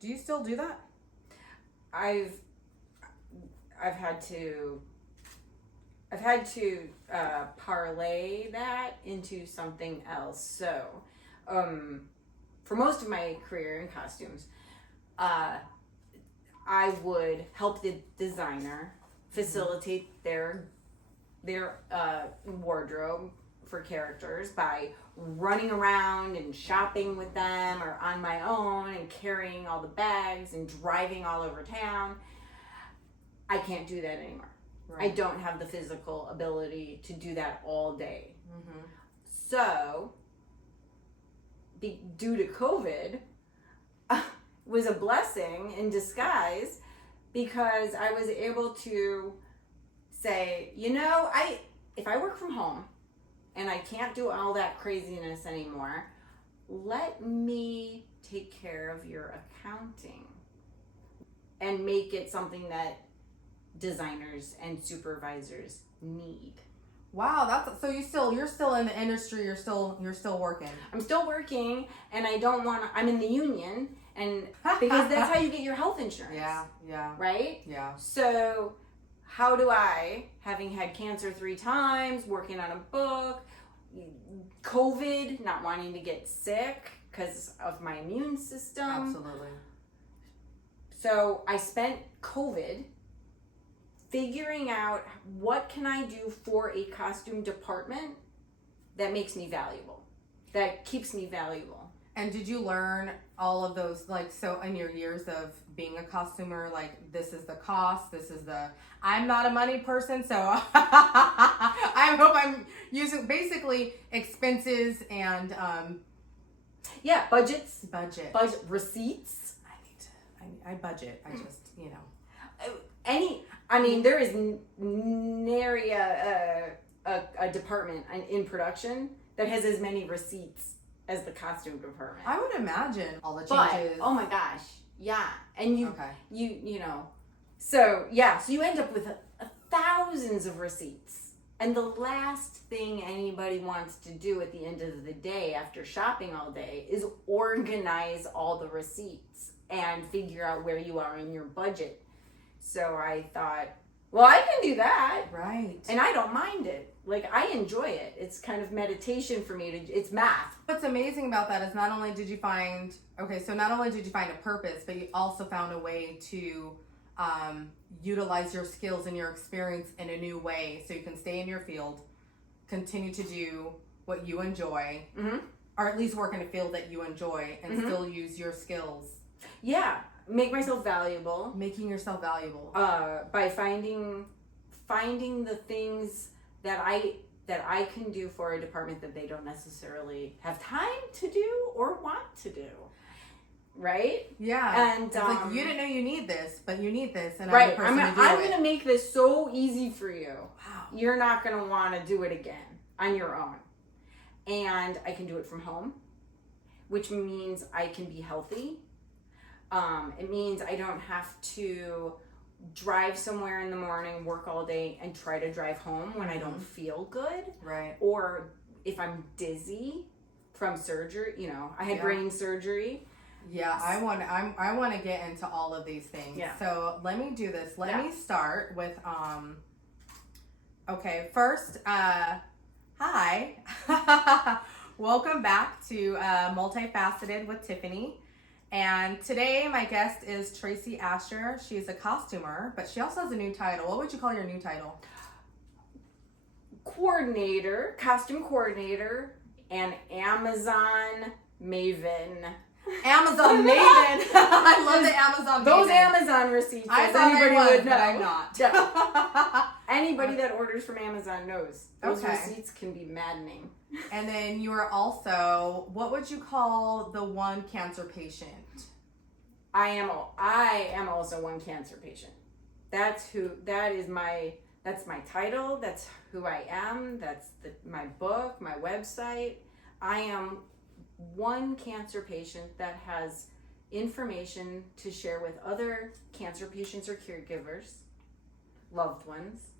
Do you still do that? I've had to parlay that into something else. So, for most of my career in costumes, I would help the designer facilitate their wardrobe for characters by running around and shopping with them, or on my own and carrying all the bags and driving all over town. I can't do that anymore. Right. I don't have the physical ability to do that all day. Mm-hmm. So, due to COVID, was a blessing in disguise, because I was able to say, if I work from home and I can't do all that craziness anymore, let me take care of your accounting and make it something that designers and supervisors need. Wow, you're still in the industry. You're still working. I'm still working, and I don't want to. I'm in the union, and because that's how you get your health insurance. Yeah. Right? Yeah. So, how do I, having had cancer 3 times, working on a book, COVID, not wanting to get sick because of my immune system. Absolutely. So I spent COVID figuring out what can I do for a costume department that makes me valuable, that keeps me valuable. And did you learn all of those, so in your years of being a costumer, this is the cost, I'm not a money person, so I hope I'm using basically expenses and budget receipts. I budget. I just there is nary a department in production that has as many receipts as the costume department. I would imagine all the changes. But, oh my gosh, yeah, and so you end up with thousands of receipts, and the last thing anybody wants to do at the end of the day after shopping all day is organize all the receipts and figure out where you are in your budget. So I thought, well, I can do that. Right. And I don't mind it. I enjoy it. It's kind of meditation for me. It's math. What's amazing about that is not only did you find a purpose, but you also found a way to utilize your skills and your experience in a new way, so you can stay in your field, continue to do what you enjoy, mm-hmm. or at least work in a field that you enjoy, and mm-hmm. still use your skills. Yeah. Make myself valuable. Making yourself valuable. By finding the things that I can do for a department that they don't necessarily have time to do or want to do. Right? Yeah. And you didn't know you need this, but you need this, and right. I'm going to make this so easy for you. Wow. You're not going to want to do it again on your own. And I can do it from home, which means I can be healthy. It means I don't have to drive somewhere in the morning, work all day, and try to drive home when I don't feel good. Right. Or if I'm dizzy from surgery, I had brain surgery. Yeah, I want to get into all of these things. Yeah. So let me do this. Let me start with okay, first, hi. Welcome back to Multifaceted with Tiffany. And today my guest is Traci Asher. She's a costumer, but she also has a new title. What would you call your new title? Costume coordinator, and Amazon maven. Amazon maven. I love the Amazon maven. Those Amazon receipts. I thought anybody would know. But I'm not. Yeah. Anybody that orders from Amazon knows those okay. receipts can be maddening. And then you are also, what would you call the one cancer patient? I am also one cancer patient. That's my title. That's who I am. That's my book, my website. I am one cancer patient that has information to share with other cancer patients or caregivers, loved ones.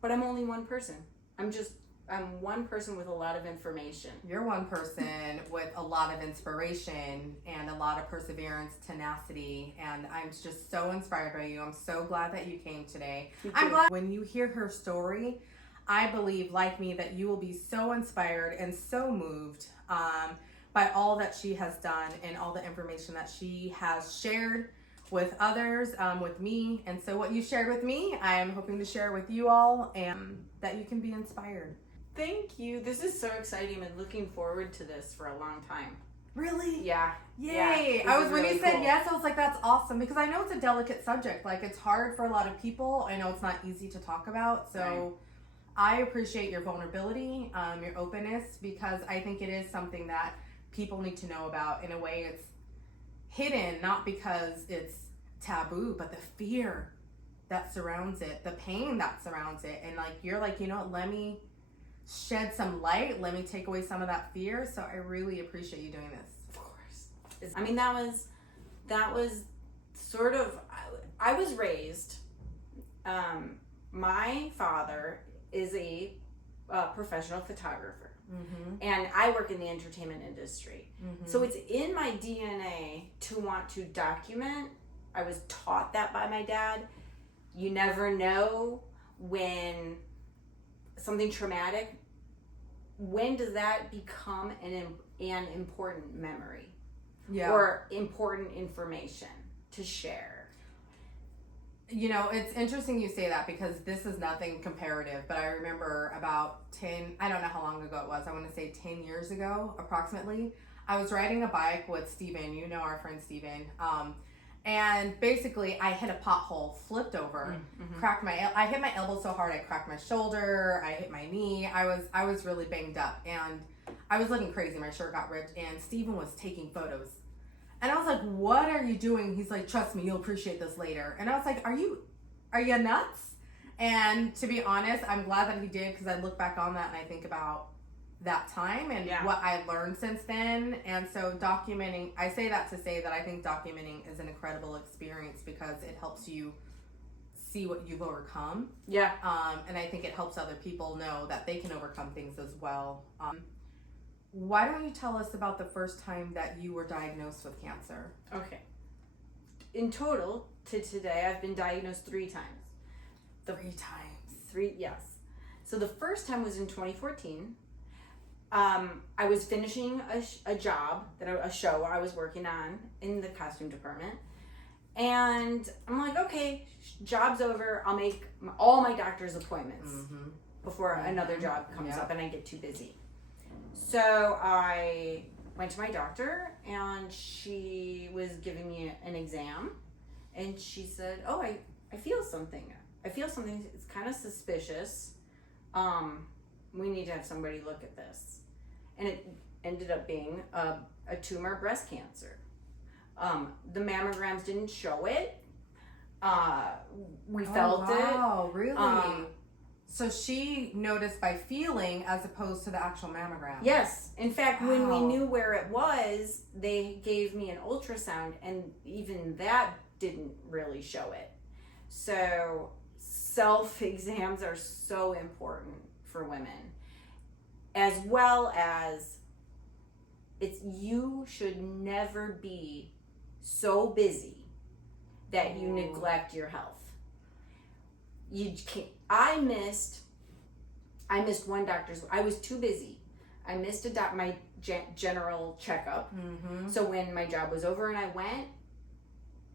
But I'm only one person. I'm just I'm one person with a lot of information. You're one person with a lot of inspiration and a lot of perseverance, tenacity, and I'm just so inspired by you. I'm so glad that you came today. I'm glad when you hear her story, I believe, like me, that you will be so inspired and so moved by all that she has done and all the information that she has shared with others, with me. And so what you shared with me, I am hoping to share with you all, and that you can be inspired. Thank you. This is so exciting. I've been looking forward to this for a long time. Really? Yeah. Yay. Yeah, When really you said cool. yes, I was like, that's awesome, because I know it's a delicate subject. Like, it's hard for a lot of people. I know it's not easy to talk about. So Right. I appreciate your vulnerability, your openness, because I think it is something that people need to know about. In a way, it's hidden, not because it's taboo, but the fear that surrounds it, the pain that surrounds it. And like, you're like, you know what, let me shed some light, let me take away some of that fear. So I really appreciate you doing this. Of course. I mean, that was sort of, I was raised, my father is a professional photographer. Mm-hmm. And I work in the entertainment industry. Mm-hmm. So it's in my DNA to want to document. I was taught that by my dad. You never know when something traumatic, when does that become an important memory Yeah. or important information to share? You know, it's interesting you say that, because this is nothing comparative, but I remember about 10, I don't know how long ago it was, I want to say 10 years ago, approximately, I was riding a bike with Steven, you know our friend Steven, and basically I hit a pothole, flipped over, cracked I hit my elbow so hard I cracked my shoulder, I hit my knee, I was really banged up, and I was looking crazy, my shirt got ripped, and Steven was taking photos. And I was like, what are you doing? He's like, trust me, you'll appreciate this later. And I was like, are you nuts? And to be honest, I'm glad that he did, because I look back on that and I think about that time and what I learned since then. And so documenting, I say that to say that I think documenting is an incredible experience, because it helps you see what you've overcome. Yeah. And I think it helps other people know that they can overcome things as well. Why don't you tell us about the first time that you were diagnosed with cancer? Okay. In total, to today, I've been diagnosed 3 times. 3 times. 3, yes. So the first time was in 2014. I was finishing a job, a show I was working on in the costume department. And I'm like, okay, job's over. I'll make all my doctor's appointments before another job comes up and I get too busy. So I went to my doctor, and she was giving me an exam, and she said, oh, I feel something. I feel something. It's kind of suspicious. We need to have somebody look at this. And it ended up being a tumor, breast cancer. The mammograms didn't show it. We felt it. Oh, really? So she noticed by feeling as opposed to the actual mammogram. Yes. In fact, when we knew where it was, they gave me an ultrasound, and even that didn't really show it. So self-exams are so important for women, as well as you should never be so busy that you neglect your health. You can't. I missed one doctor's. I was too busy. I missed my general checkup. So when my job was over and I went,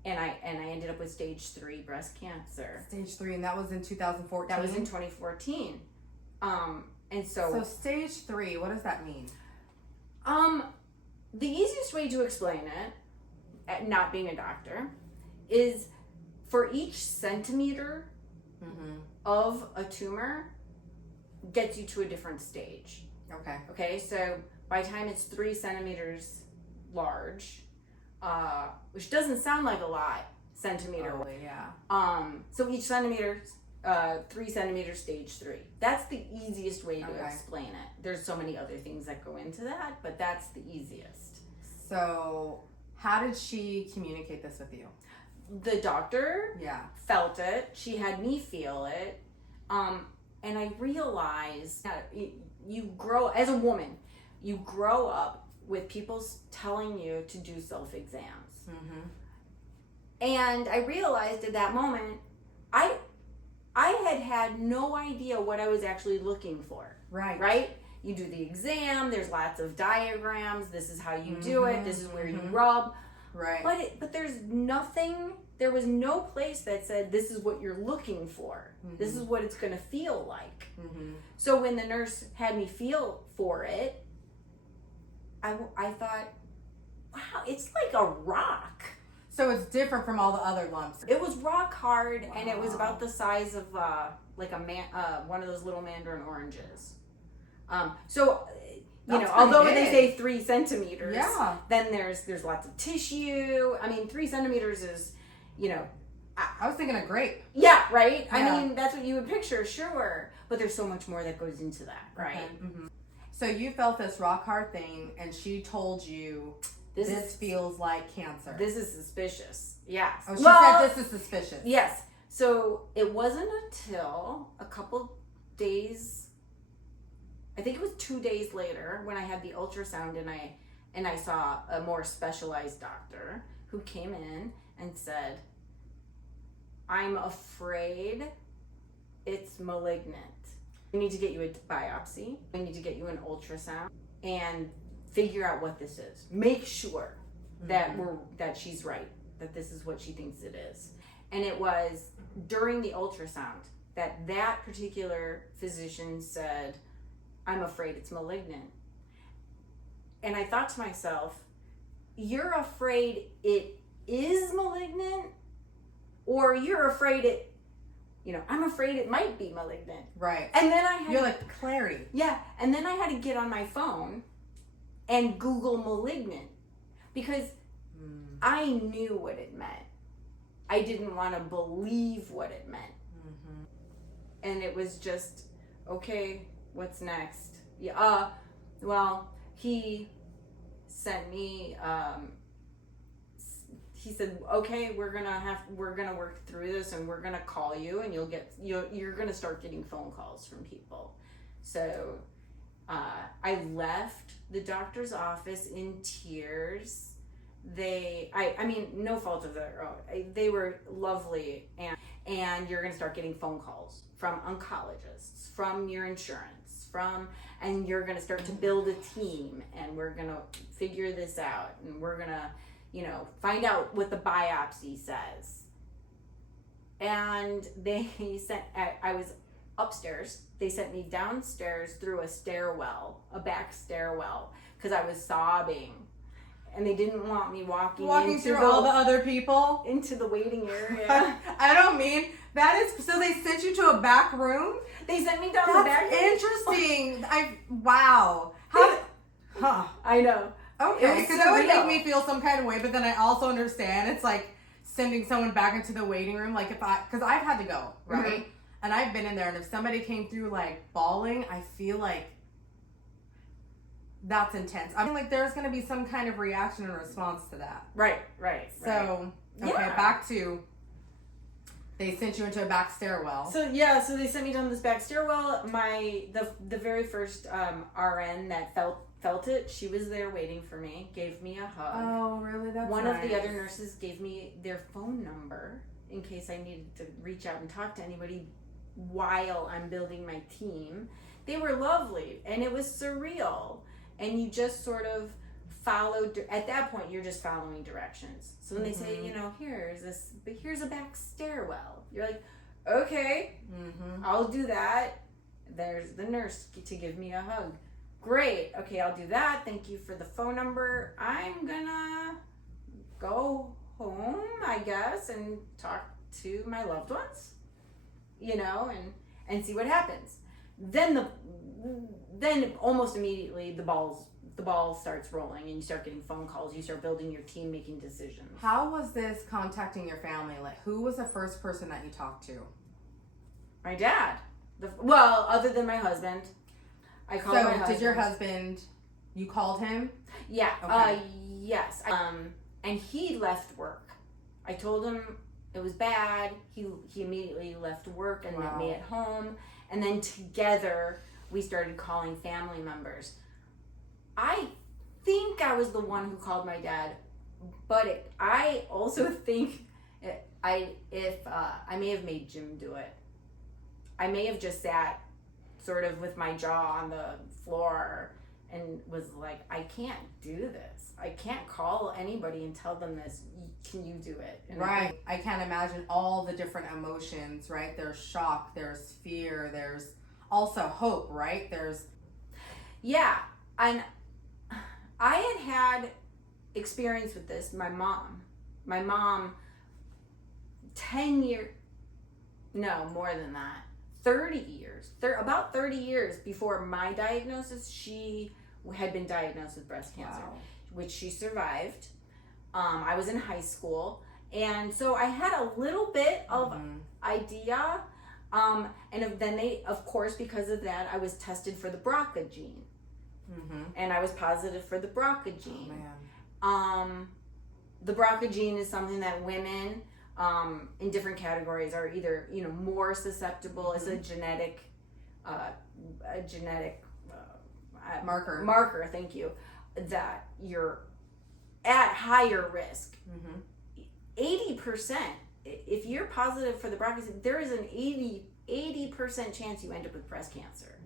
and I ended up with stage 3 breast cancer. Stage 3, and that was in 2014. That was in 2014. And so stage 3, what does that mean? The easiest way to explain it, not being a doctor, is for each centimeter of a tumor gets you to a different stage. Okay, so by the time it's 3 centimeters large, which doesn't sound like a lot, centimeter. Oh, yeah. So each centimeter, 3 centimeters, stage 3. That's the easiest way to explain it. There's so many other things that go into that, but that's the easiest. So how did she communicate this with you? The doctor Yeah. felt it. She had me feel it. And I realized that you grow, as a woman, you grow up with people telling you to do self-exams. Mm-hmm. And I realized at that moment, I had no idea what I was actually looking for. Right? You do the exam, there's lots of diagrams, this is how you do it, this is where you rub. Right. But there was no place that said this is what you're looking for. This is what it's going to feel like. So when the nurse had me feel for it, I thought, wow, it's like a rock. So it's different from all the other lumps. It was rock hard, and it was about the size of like one of those little mandarin oranges. So you know, although they say 3 centimeters, then there's lots of tissue. I mean, 3 centimeters is, you know, I was thinking a grape. Yeah, right. I mean, that's what you would picture, sure, but there's so much more that goes into that, right? Okay. So you felt this rock hard thing, and she told you this feels like cancer. This is suspicious. Yes. Oh, she said this is suspicious. Yes. So it wasn't until a couple days, I think it was 2 days later, when I had the ultrasound and I saw a more specialized doctor who came in and said, I'm afraid it's malignant. We need to get you a biopsy. We need to get you an ultrasound and figure out what this is. Make sure that she's right, that this is what she thinks it is. And it was during the ultrasound that particular physician said, I'm afraid it's malignant. And I thought to myself, you're afraid it is malignant, or you're afraid I'm afraid it might be malignant. Right. And then you're like, clarity. Yeah. And then I had to get on my phone and Google malignant, because I knew what it meant. I didn't want to believe what it meant. And it was just, okay, what's next? Yeah. Well, he sent me, he said, okay, we're gonna work through this, and we're gonna call you, and you're gonna start getting phone calls from people. So I left the doctor's office in tears. I mean, no fault of their own. They were lovely, and you're gonna start getting phone calls from oncologists, from your insurance, and you're gonna start to build a team, and we're gonna figure this out, and we're gonna, find out what the biopsy says. And they sent, I was upstairs. They sent me downstairs through a back stairwell, because I was sobbing. And they didn't want me walking through all the other people into the waiting area. I don't mean that is. So they sent you to a back room. They sent me down the back. Interesting. Wow. Huh. I know. Okay, because that would make me feel some kind of way, but then I also understand it's like sending someone back into the waiting room. Like because I've had to go, right? And I've been in there, and if somebody came through like bawling, I feel like that's intense. I mean, like there's going to be some kind of reaction and response to that. Right. So, okay, back to, they sent you into a back stairwell. So they sent me down this back stairwell. The very first RN that felt it, she was there waiting for me, gave me a hug. Oh, really? That's One of the other nurses gave me their phone number in case I needed to reach out and talk to anybody while I'm building my team. They were lovely, and it was surreal. And you just sort of followed. At that point, you're just following directions. So when they say, here's a back stairwell, you're like, okay, I'll do that. There's the nurse to give me a hug. Great. Okay, I'll do that. Thank you for the phone number. I'm gonna go home, I guess, and talk to my loved ones, and see what happens. Then almost immediately the ball starts rolling, and you start getting phone calls. You start building your team, making decisions. How was this contacting your family? Like, who was the first person that you talked to? My dad. Other than my husband, I called my husband. Did your husband? You called him? Yeah. Okay. Yes. And he left work. I told him it was bad. He immediately left work and met me at home. And then together we started calling family members. I think I was the one who called my dad, but I also think I may have made Jim do it. I may have just sat sort of with my jaw on the floor and was like, I can't do this. I can't call anybody and tell them this. Can you do it? And right. I can't imagine all the different emotions, right? There's shock, there's fear, there's also hope, right? Yeah. And I had experience with this. My mom, 10 years, no, more than that, 30 years, about 30 years before my diagnosis, she had been diagnosed with breast cancer, wow. which she survived. I was in high school, and so I had a little bit of idea. And then of course, because of that, I was tested for the BRCA gene. And I was positive for the BRCA gene. Oh, man. The BRCA gene is something that women in different categories are either more susceptible. It's a genetic marker. Thank you. That you're at higher risk. 80%. If you're positive for the BRCA, there is an 80% chance you end up with breast cancer.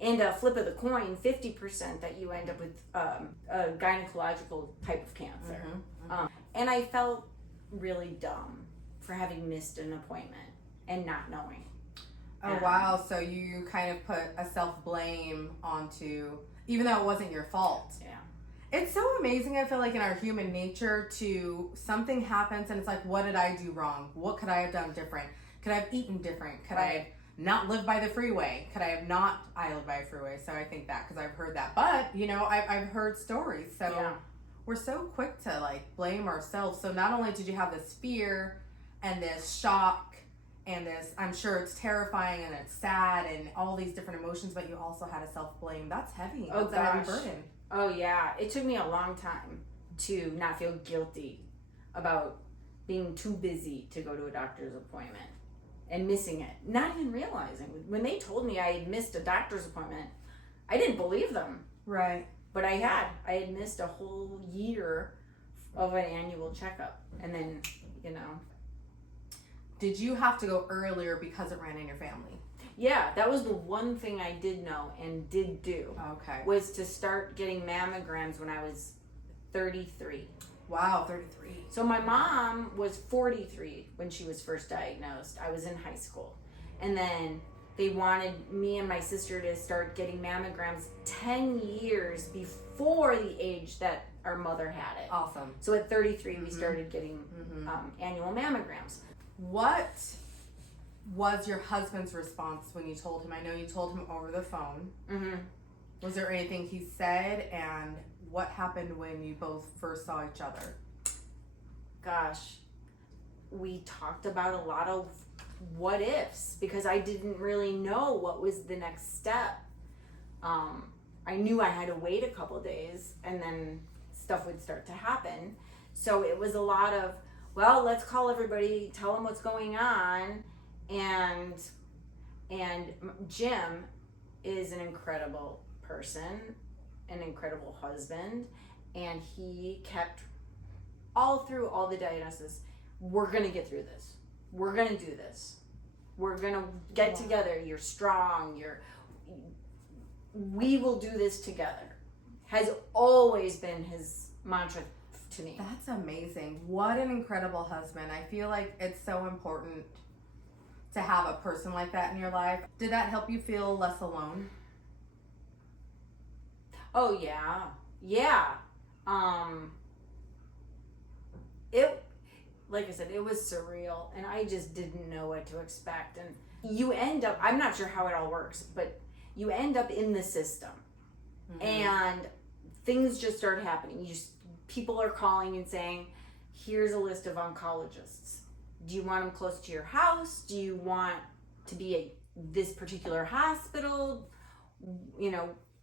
And a flip of the coin, 50% that you end up with a gynecological type of cancer. And I felt really dumb for having missed an appointment and not knowing. Oh, wow. So you kind of put a self-blame onto, even though it wasn't your fault. Yeah. It's so amazing, I feel like, in our human nature to something happens and it's like, what did I do wrong? What could I have done different? Could I have eaten different? Could I have not lived by the freeway? Could I have not? I live by a freeway, so I think that because I've heard that. But, I've heard stories. So we're so quick to, blame ourselves. So not only did you have this fear and this shock and this, I'm sure it's terrifying and it's sad and all these different emotions, but you also had a self-blame. That's heavy. That's a heavy burden. Oh, yeah. It took me a long time to not feel guilty about being too busy to go to a doctor's appointment and missing it. Not even realizing. When they told me I had missed a doctor's appointment, I didn't believe them. Right. But I had missed a whole year of an annual checkup. And then, Did you have to go earlier because it ran in your family? Yeah, that was the one thing I did know and did do. Okay. Was to start getting mammograms when I was 33. Wow, 33. So my mom was 43 when she was first diagnosed. I was in high school. And then they wanted me and my sister to start getting mammograms 10 years before the age that our mother had it. Awesome. So at 33, we started getting annual mammograms. What was your husband's response when you told him? I know you told him over the phone. Was there anything he said, and what happened when you both first saw each other? Gosh, we talked about a lot of what ifs because I didn't really know what was the next step. I knew I had to wait a couple days and then stuff would start to happen. So it was a lot of, well, let's call everybody, tell them what's going on. And Jim is an incredible person, an incredible husband, and he kept all through all the diagnosis, we're going to get through this. We're going to do this. We're going to get together. You're strong. We will do this together. Has always been his mantra to me. That's amazing. What an incredible husband. I feel like it's so important to have a person like that in your life. Did that help you feel less alone? Oh, yeah. Yeah. It, like I said, it was surreal, and I just didn't know what to expect. And you end up, I'm not sure how it all works, but you end up in the system, and things just start happening. People are calling and saying, here's a list of oncologists. Do you want them close to your house? Do you want to be at this particular hospital?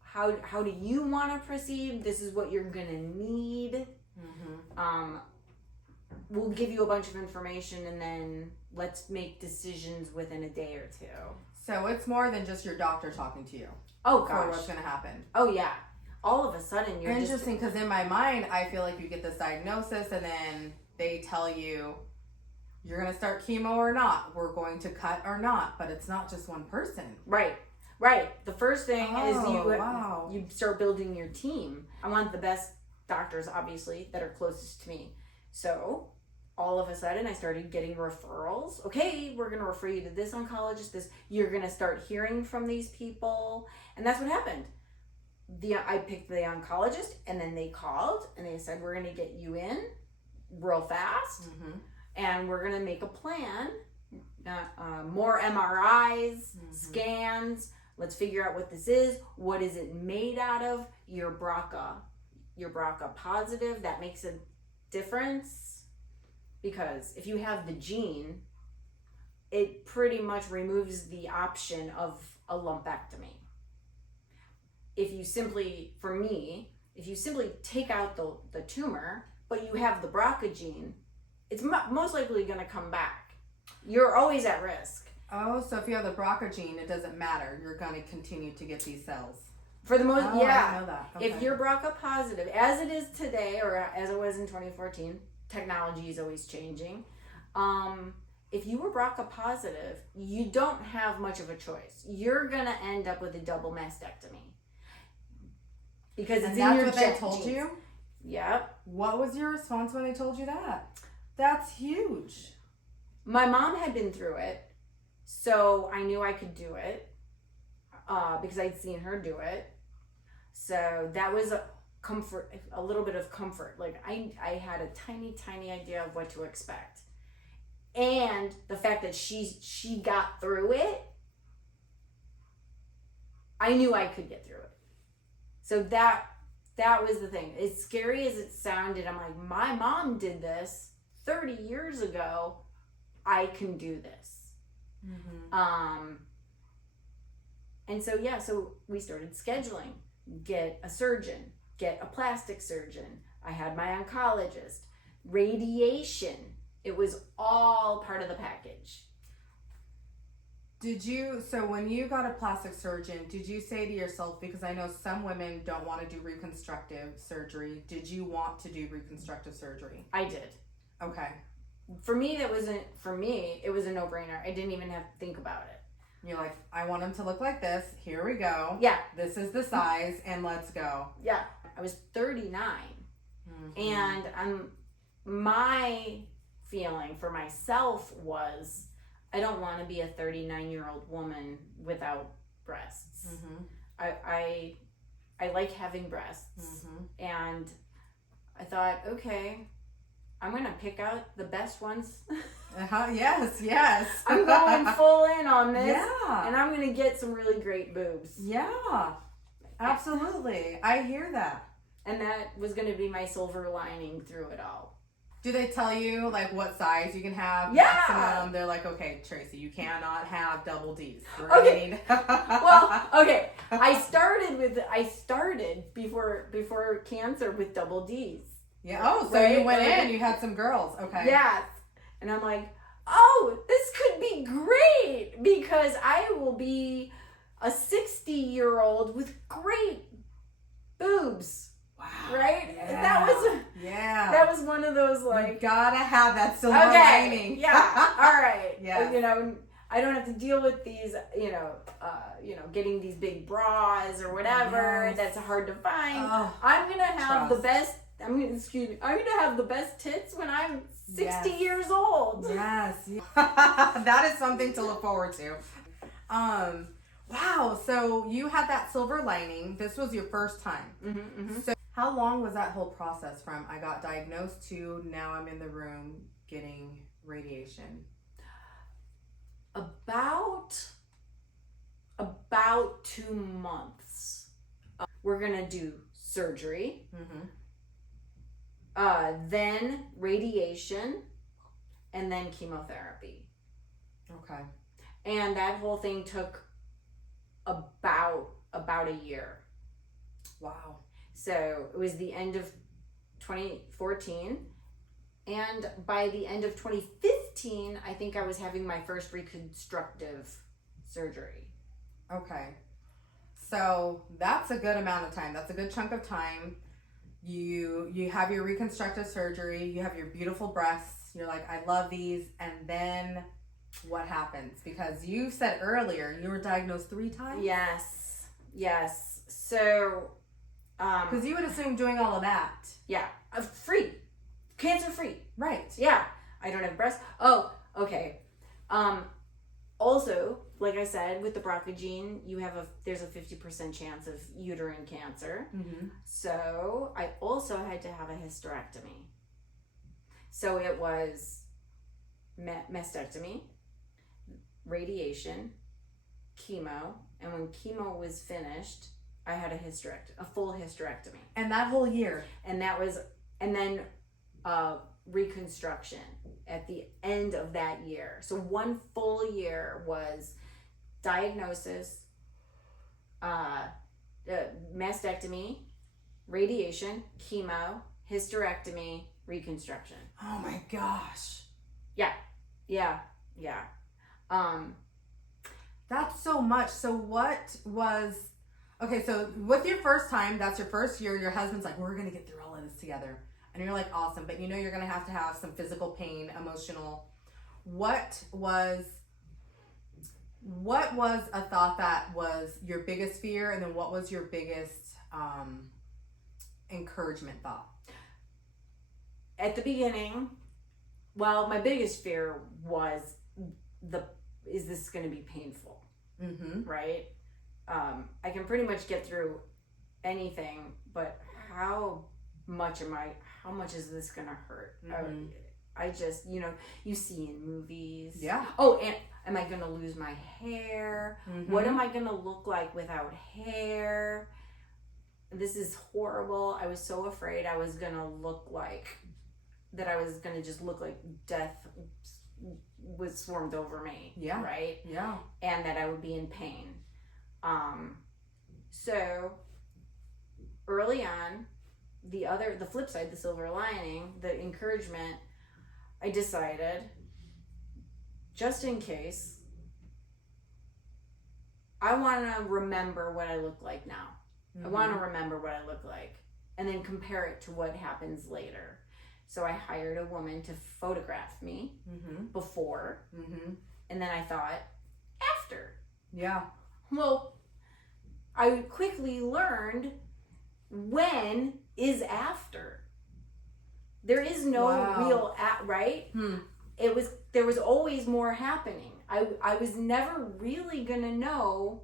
How do you want to proceed? This is what you're gonna need. We'll give you a bunch of information and then let's make decisions within a day or two. So it's more than just your doctor talking to you Oh for gosh. what's going to happen. Oh yeah. All of a sudden you're Interesting, because in my mind, I feel like you get this diagnosis and then they tell you you're going to start chemo or not. We're going to cut or not. But it's not just one person. Right. The first thing is you start building your team. I want the best doctors, obviously, that are closest to me. So all of a sudden I started getting referrals. Okay, we're going to refer you to this oncologist. You're going to start hearing from these people. And that's what happened. I picked the oncologist, and then they called and they said, we're going to get you in real fast, and we're going to make a plan, more MRIs, scans. Let's figure out what this is. What is it made out of? You're BRCA positive. That makes a difference, because if you have the gene, it pretty much removes the option of a lumpectomy. If you simply take out the tumor, but you have the BRCA gene, it's most likely going to come back. You're always at risk. Oh, so if you have the BRCA gene, it doesn't matter. You're going to continue to get these cells. For the most, I didn't know that. Okay. If you're BRCA positive, as it is today, or as it was in 2014, technology is always changing. If you were BRCA positive, you don't have much of a choice. You're going to end up with a double mastectomy. Because it's in your what they told you? Yep. What was your response when they told you that? That's huge. My mom had been through it, so I knew I could do it, because I'd seen her do it. So that was a little bit of comfort. Like I had a tiny idea of what to expect. And the fact that she got through it, I knew I could get through it. So that was the thing. As scary as it sounded, I'm like, my mom did this 30 years ago. I can do this. And so we started scheduling. Get a surgeon, get a plastic surgeon. I had my oncologist, radiation. It was all part of the package. So when you got a plastic surgeon, did you say to yourself, because I know some women don't want to do reconstructive surgery, did you want to do reconstructive surgery? I did. Okay. For me, it was a no-brainer. I didn't even have to think about it. You're like, I want him to look like this. Here we go. Yeah. This is the size, and let's go. Yeah. I was 39. And my feeling for myself was, I don't want to be a 39-year-old woman without breasts. I like having breasts. And I thought, okay, I'm going to pick out the best ones. Yes. I'm going full in on this. Yeah. And I'm going to get some really great boobs. Yeah. Absolutely. I hear that. And that was going to be my silver lining through it all. Do they tell you like what size you can have? Yeah. Maximum? They're like, okay, Tracy, you cannot have double D's. Okay. Well, okay. I started before cancer with double D's. Yeah. Oh, so you went in. You had some girls. Okay. Yes. And I'm like, oh, this could be great, because I will be a 60-year-old with great boobs. Wow. Right? Yeah. That was one of those, like, you gotta have that silver lining. Yeah. All right. Yeah. I don't have to deal with these, getting these big bras or whatever. Yes. That's hard to find. Oh, I'm gonna have trust. the best. I'm gonna have the best tits when I'm 60 years old. Yes. That is something to look forward to. Wow. So you had that silver lining. This was your first time. So how long was that whole process from I got diagnosed to now I'm in the room getting radiation? About 2 months. We're gonna do surgery. Then radiation, and then chemotherapy. Okay. And that whole thing took about a year. Wow. So it was the end of 2014, and by the end of 2015, I think I was having my first reconstructive surgery. Okay. So that's a good amount of time. That's a good chunk of time. You have your reconstructive surgery. You have your beautiful breasts. You're like, I love these. And then what happens? Because you said earlier you were diagnosed 3 times. Yes. So, because you would assume doing all of that. Yeah, free, cancer free. Right. Yeah, I don't have breasts. Oh, okay. Also, like I said, with the BRCA gene, there's a 50% chance of uterine cancer. Mm-hmm. So I also had to have a hysterectomy. So it was mastectomy, radiation, chemo, and when chemo was finished, I had a full hysterectomy. And that whole year. And then reconstruction at the end of that year. So 1 full year was diagnosis, mastectomy, radiation, chemo, hysterectomy, reconstruction. Oh my gosh. Yeah. That's so much. So what was... Okay, so with your first time, that's your first year, your husband's like, we're going to get through all of this together. And you're like, awesome. But you know you're going to have some physical pain, emotional. What was a thought that was your biggest fear? And then what was your biggest encouragement thought? At the beginning, well, my biggest fear was is this going to be painful? Mm-hmm. Right? I can pretty much get through anything, but how much is this gonna hurt? Mm-hmm. I just, you see in movies. Yeah. Oh, and am I gonna lose my hair? Mm-hmm. What am I gonna look like without hair? This is horrible. I was so afraid I was gonna just look like death was swarmed over me. Yeah. Right? Yeah. And that I would be in pain. So early on, the flip side, the silver lining, the encouragement, I decided, just in case, I want to remember what I look like now. Mm-hmm. I want to remember what I look like and then compare it to what happens later. So I hired a woman to photograph me before, and then I thought, after. Yeah. Well, I quickly learned when is after. There is no real right? There was always more happening. I was never really gonna know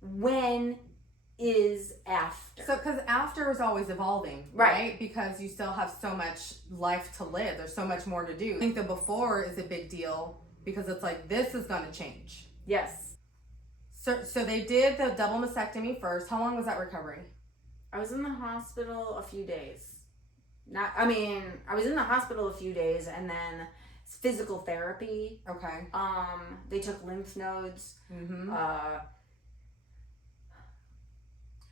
when is after. So, because after is always evolving, right? Because you still have so much life to live. There's so much more to do. I think the before is a big deal because it's like, this is gonna change. Yes. So they did the double mastectomy first. How long was that recovery? I was in the hospital a few days. I was in the hospital a few days and then physical therapy. Okay. They took lymph nodes. Mm-hmm.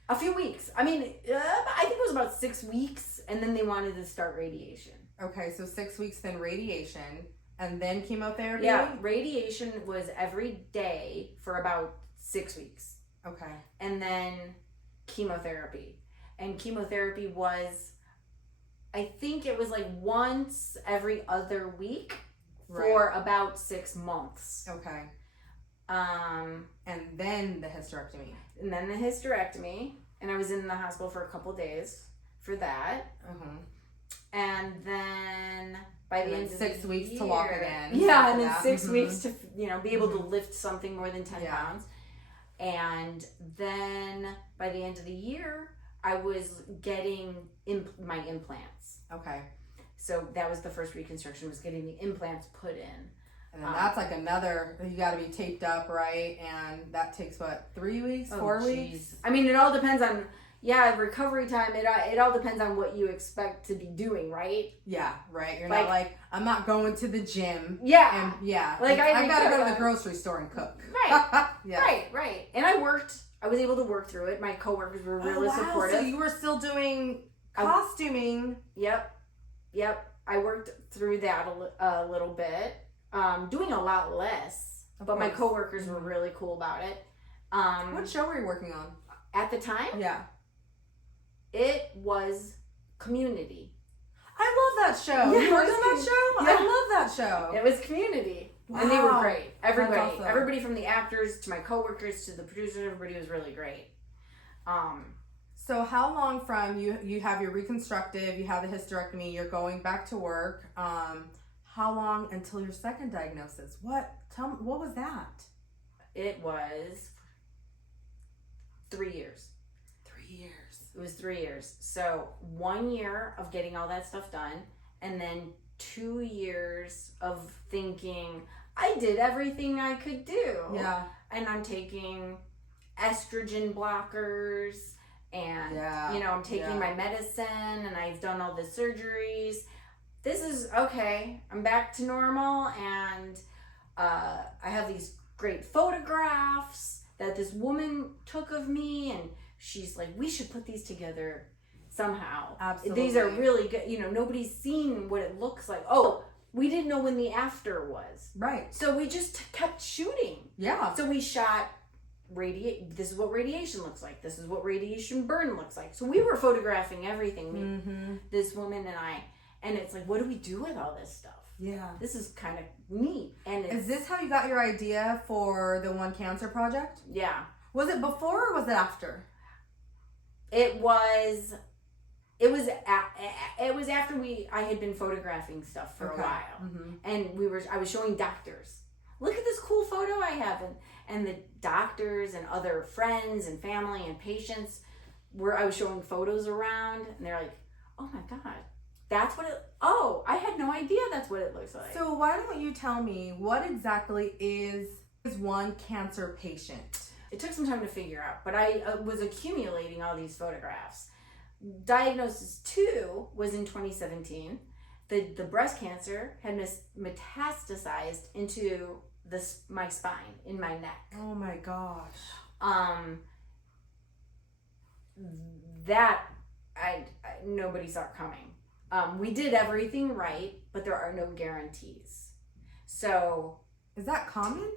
A few weeks. I think it was about 6 weeks, and then they wanted to start radiation. Okay, so 6 weeks, then radiation, and then chemotherapy? Yeah, radiation was every day for about 6 weeks. Okay. And then chemotherapy. And chemotherapy was, I think it was like once every other week for about 6 months. Okay. And then the hysterectomy. And I was in the hospital for a couple days for that. Uh-huh. And then by the end of 6 weeks year, to walk again. Yeah, and then 6 weeks to be able to lift something more than 10 Yeah. pounds. And then by the end of the year, I was getting my implants. Okay. So that was the first reconstruction, was getting the implants put in. And then that's like another, you got to be taped up, right? And that takes what, 3 weeks, 4 weeks? I mean, it all depends on, recovery time. It all depends on what you expect to be doing, right? Yeah, right. You're not like, I'm not going to the gym. Yeah. And Like I've got to go to the grocery store and cook. Right. Yeah. Right. And I was able to work through it. My coworkers were really supportive. So you were still doing costuming. Yep. I worked through that a little bit. Doing a lot less. but my course. coworkers were really cool about it. What show were you working on? At the time, Yeah. it was Community. I love that show. Yeah, You worked it on was that show? yeah. I love that show. It was Community. And they were Wow. great. That's awesome. Everybody from the actors to my coworkers to the producers, everybody was really great. So how long from you have your reconstructive, you have the hysterectomy, you're going back to work. How long until your second diagnosis? What was that? It was 3 years. 3 years. It was 3 years. So 1 year of getting all that stuff done, and then 2 years of thinking I did everything I could do. Yeah. And I'm taking estrogen blockers, and I'm taking my medicine, and I've done all the surgeries. This is okay. I'm back to normal, and I have these great photographs that this woman took of me, and she's like, we should put these together somehow. Absolutely. These are really good. Nobody's seen what it looks like. Oh, we didn't know when the after was. Right. So we just kept shooting. Yeah. So we shot this is what radiation looks like. This is what radiation burn looks like. So we were photographing everything, this woman and I. And it's like, what do we do with all this stuff? Yeah. This is kind of neat. And Is this how you got your idea for the One Cancer Project? Yeah. Was it before or was it after? It was after I had been photographing stuff for a while. And I was showing doctors. Look at this cool photo I have, and the doctors and other friends and family and patients I was showing photos around, and they're like, "Oh my god, that's what it I had no idea that's what it looks like." So why don't you tell me what exactly is one cancer patient? It took some time to figure out, but I was accumulating all these photographs. Diagnosis 2 was in 2017. The breast cancer had metastasized into my spine, in my neck. Oh my gosh. That nobody saw coming. We did everything right, but there are no guarantees. So is that common?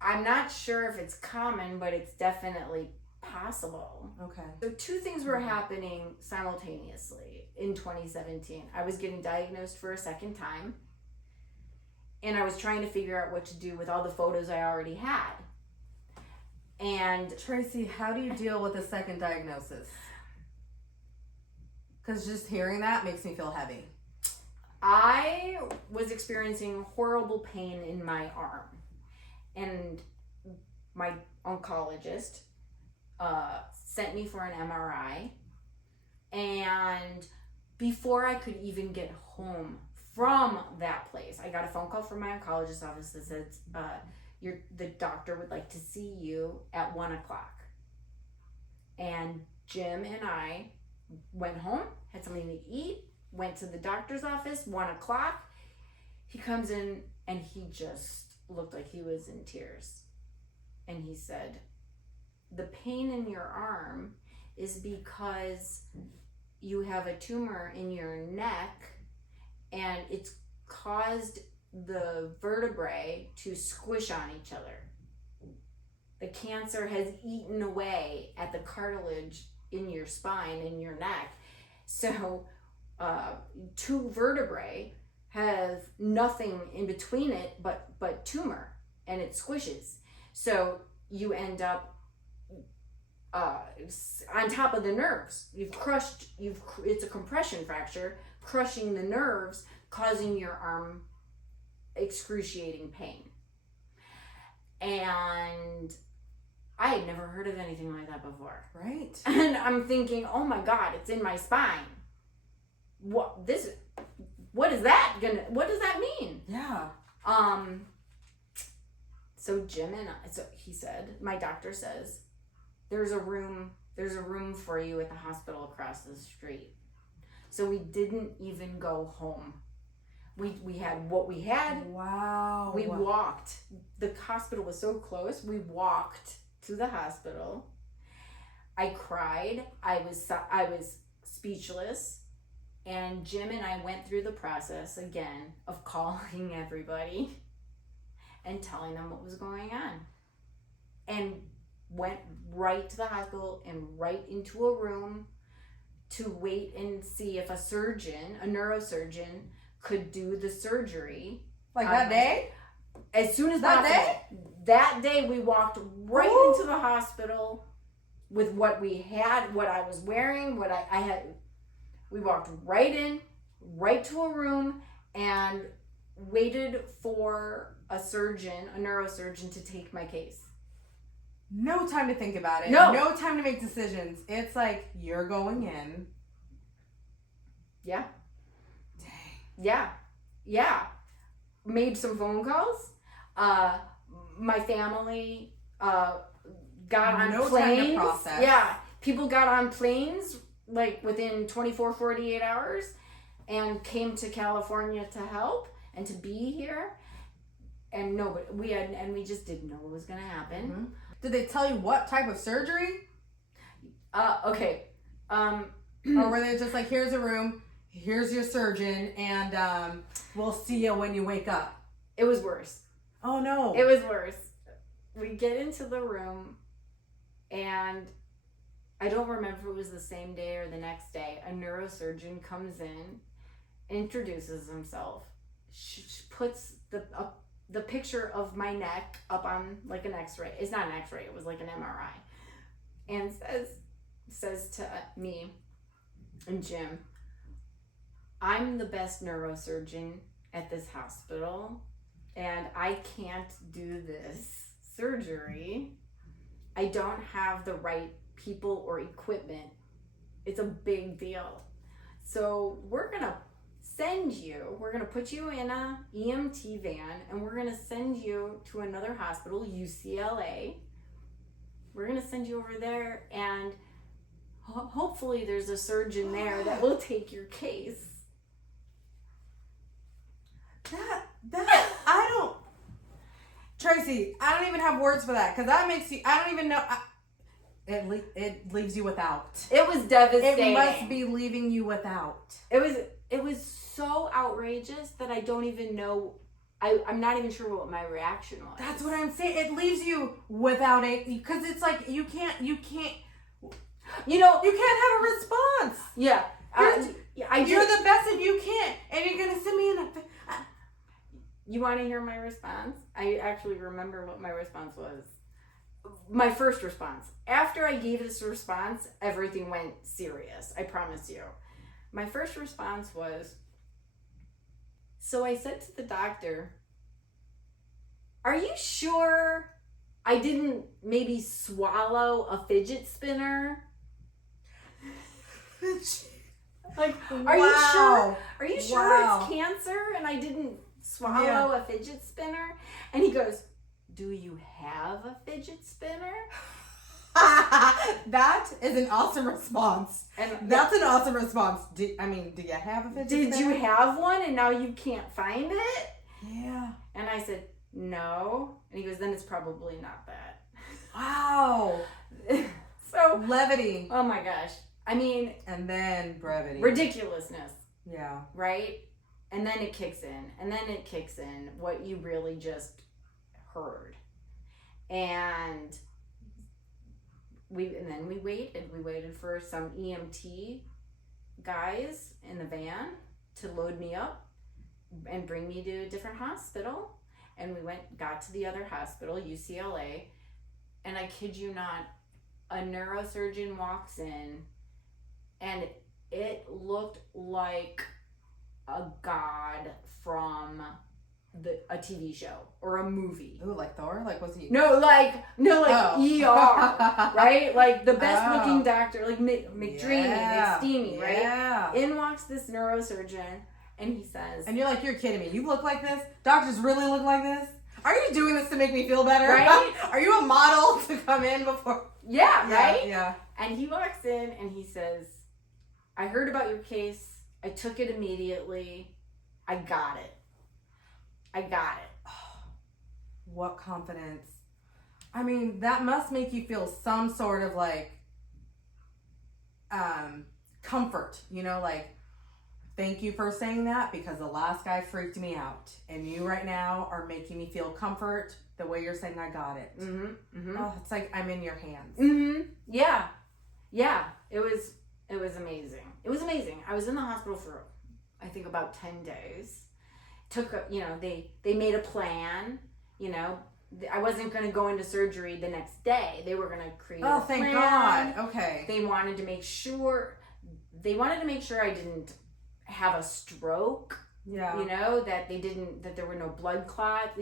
I'm not sure if it's common, but it's definitely possible. Okay. So 2 things were happening simultaneously in 2017. I was getting diagnosed for a second time, and I was trying to figure out what to do with all the photos I already had. And Traci, how do you deal with a second diagnosis? Because just hearing that makes me feel heavy. I was experiencing horrible pain in my arm, and my oncologist sent me for an MRI, and before I could even get home from that place, I got a phone call from my oncologist office that said the doctor would like to see you at 1:00. And Jim and I went home, had something to eat, went to the doctor's office, 1:00. He comes in and he just looked like he was in tears. And he said, the pain in your arm is because you have a tumor in your neck, and it's caused the vertebrae to squish on each other. The cancer has eaten away at the cartilage in your spine, in your neck. So 2 vertebrae have nothing in between it but tumor, and it squishes. So you end up on top of the nerves. It's a compression fracture, crushing the nerves, causing your arm excruciating pain. And I had never heard of anything like that before. Right. And I'm thinking, oh my God, it's in my spine. What does that mean? Yeah. So Jim and I, he said, my doctor says, there's a room for you at the hospital across the street. So we didn't even go home. We had what we had. Wow. We walked. The hospital was so close. We walked to the hospital. I cried. I was speechless. And Jim and I went through the process again of calling everybody and telling them what was going on. And went right to the hospital and right into a room to wait and see if a neurosurgeon, could do the surgery. Like that day? As soon as that possible. day? That day we walked right Ooh. into the hospital with what we had, what I was wearing, what I had. We walked right in, right to a room, and waited for a neurosurgeon to take my case. No time to think about it. No time to make decisions. It's like, you're going in. Yeah. Dang. Yeah. Made some phone calls. My family got on planes. Time to process. Yeah. People got on planes like within 24, 48 hours and came to California to help and to be here. And we just didn't know what was going to happen. Mm-hmm. Did they tell you what type of surgery? Okay. Or were they just like, here's a room, here's your surgeon, and we'll see you when you wake up? It was worse. Oh, no. It was worse. We get into the room, and I don't remember if it was the same day or the next day. A neurosurgeon comes in, introduces himself, puts the picture of my neck up on like an x-ray. It's not an x-ray, it was like an MRI. And says to me and Jim, I'm the best neurosurgeon at this hospital and I can't do this surgery. I don't have the right people or equipment. It's a big deal. So we're going to put you in a EMT van and we're going to send you to another hospital, UCLA. We're going to send you over there and hopefully there's a surgeon there that will take your case. Traci, I don't even have words for that because that makes you, I don't even know. It leaves you without. It was devastating. It must be leaving you without. It was so outrageous that I don't even know. I'm not even sure what my reaction was. That's what I'm saying. It leaves you without it because it's like you can't have a response. Yeah. You're the best and you can't, and you're gonna send me in a. You want to hear my response? I actually remember what my response was. My first response. After I gave this response, everything went serious. I promise you. My first response was, so I said to the doctor, are you sure I didn't maybe swallow a fidget spinner? Like, are you sure it's cancer and I didn't swallow a fidget spinner? And he goes, do you have a fidget spinner? That is an awesome response. And that's an awesome response. Do you have a fidget spinner? Did you have one and now you can't find it? Yeah. And I said, no. And he goes, then it's probably not that. Wow. So levity. Oh my gosh. I mean, and then brevity. Ridiculousness. Yeah. Right? And then it kicks in. And then it kicks in what you really just heard. And then we waited. We waited for some EMT guys in the van to load me up and bring me to a different hospital. And we got to the other hospital, UCLA. And I kid you not, a neurosurgeon walks in and it looked like a god from a TV show or a movie. Ooh, like Thor? Like, was he? No, like ER, right? Like the best looking doctor, like McDreamy, McSteamy, right? Yeah. In walks this neurosurgeon and he says... And you're like, you're kidding me. You look like this? Doctors really look like this? Are you doing this to make me feel better? Right? Are you a model to come in before? Yeah, right? Yeah. And he walks in and he says, I heard about your case. I took it immediately. I got it. Oh, what confidence. I mean, that must make you feel some sort of like comfort, like Thank you for saying that, because the last guy freaked me out. And you right now are making me feel comfort the way you're saying I got it. Oh, it's like I'm in your hands. Yeah. Yeah. It was amazing. It was amazing. I was in the hospital for, I think, about 10 days. They made a plan, I wasn't going to go into surgery the next day. They were going to create a plan. Oh, thank God. Okay. They wanted to make sure I didn't have a stroke. Yeah. That there were no blood clots,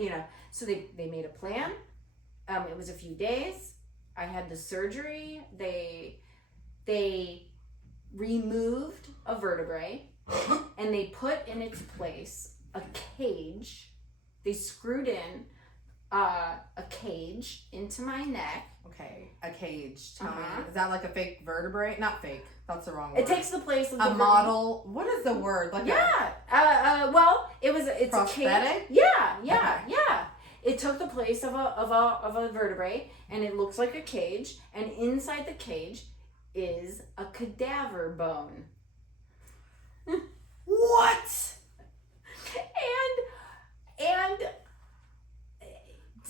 So they made a plan. It was a few days. I had the surgery. They removed a vertebrae and they put in its place a cage. They screwed in a cage into my neck. Okay, a cage. Tell me, is that like a fake vertebrae? Not fake. That's the wrong word. It takes the place of a model. What is the word? Like well, it's prosthetic? a cage. Yeah. It took the place of a vertebrae, and it looks like a cage. And inside the cage is a cadaver bone. What? And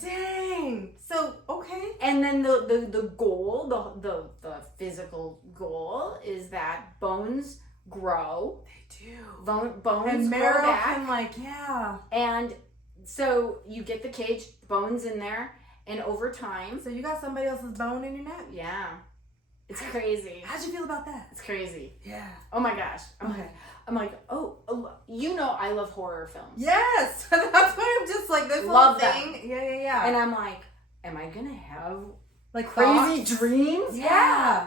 dang. So okay. And then the goal, the physical goal is that bones grow. They do. Bones and grow marrow back. can And so you get the cage, bones in there, and over time. So you got somebody else's bone in your neck? Yeah. It's crazy. How'd you feel about that? It's crazy. Yeah. Oh my gosh. Okay. I'm like, oh, I love horror films. Yes. That's why I'm just like this Love whole thing. Yeah. And I'm like, am I gonna have like crazy thoughts? dreams? Yeah.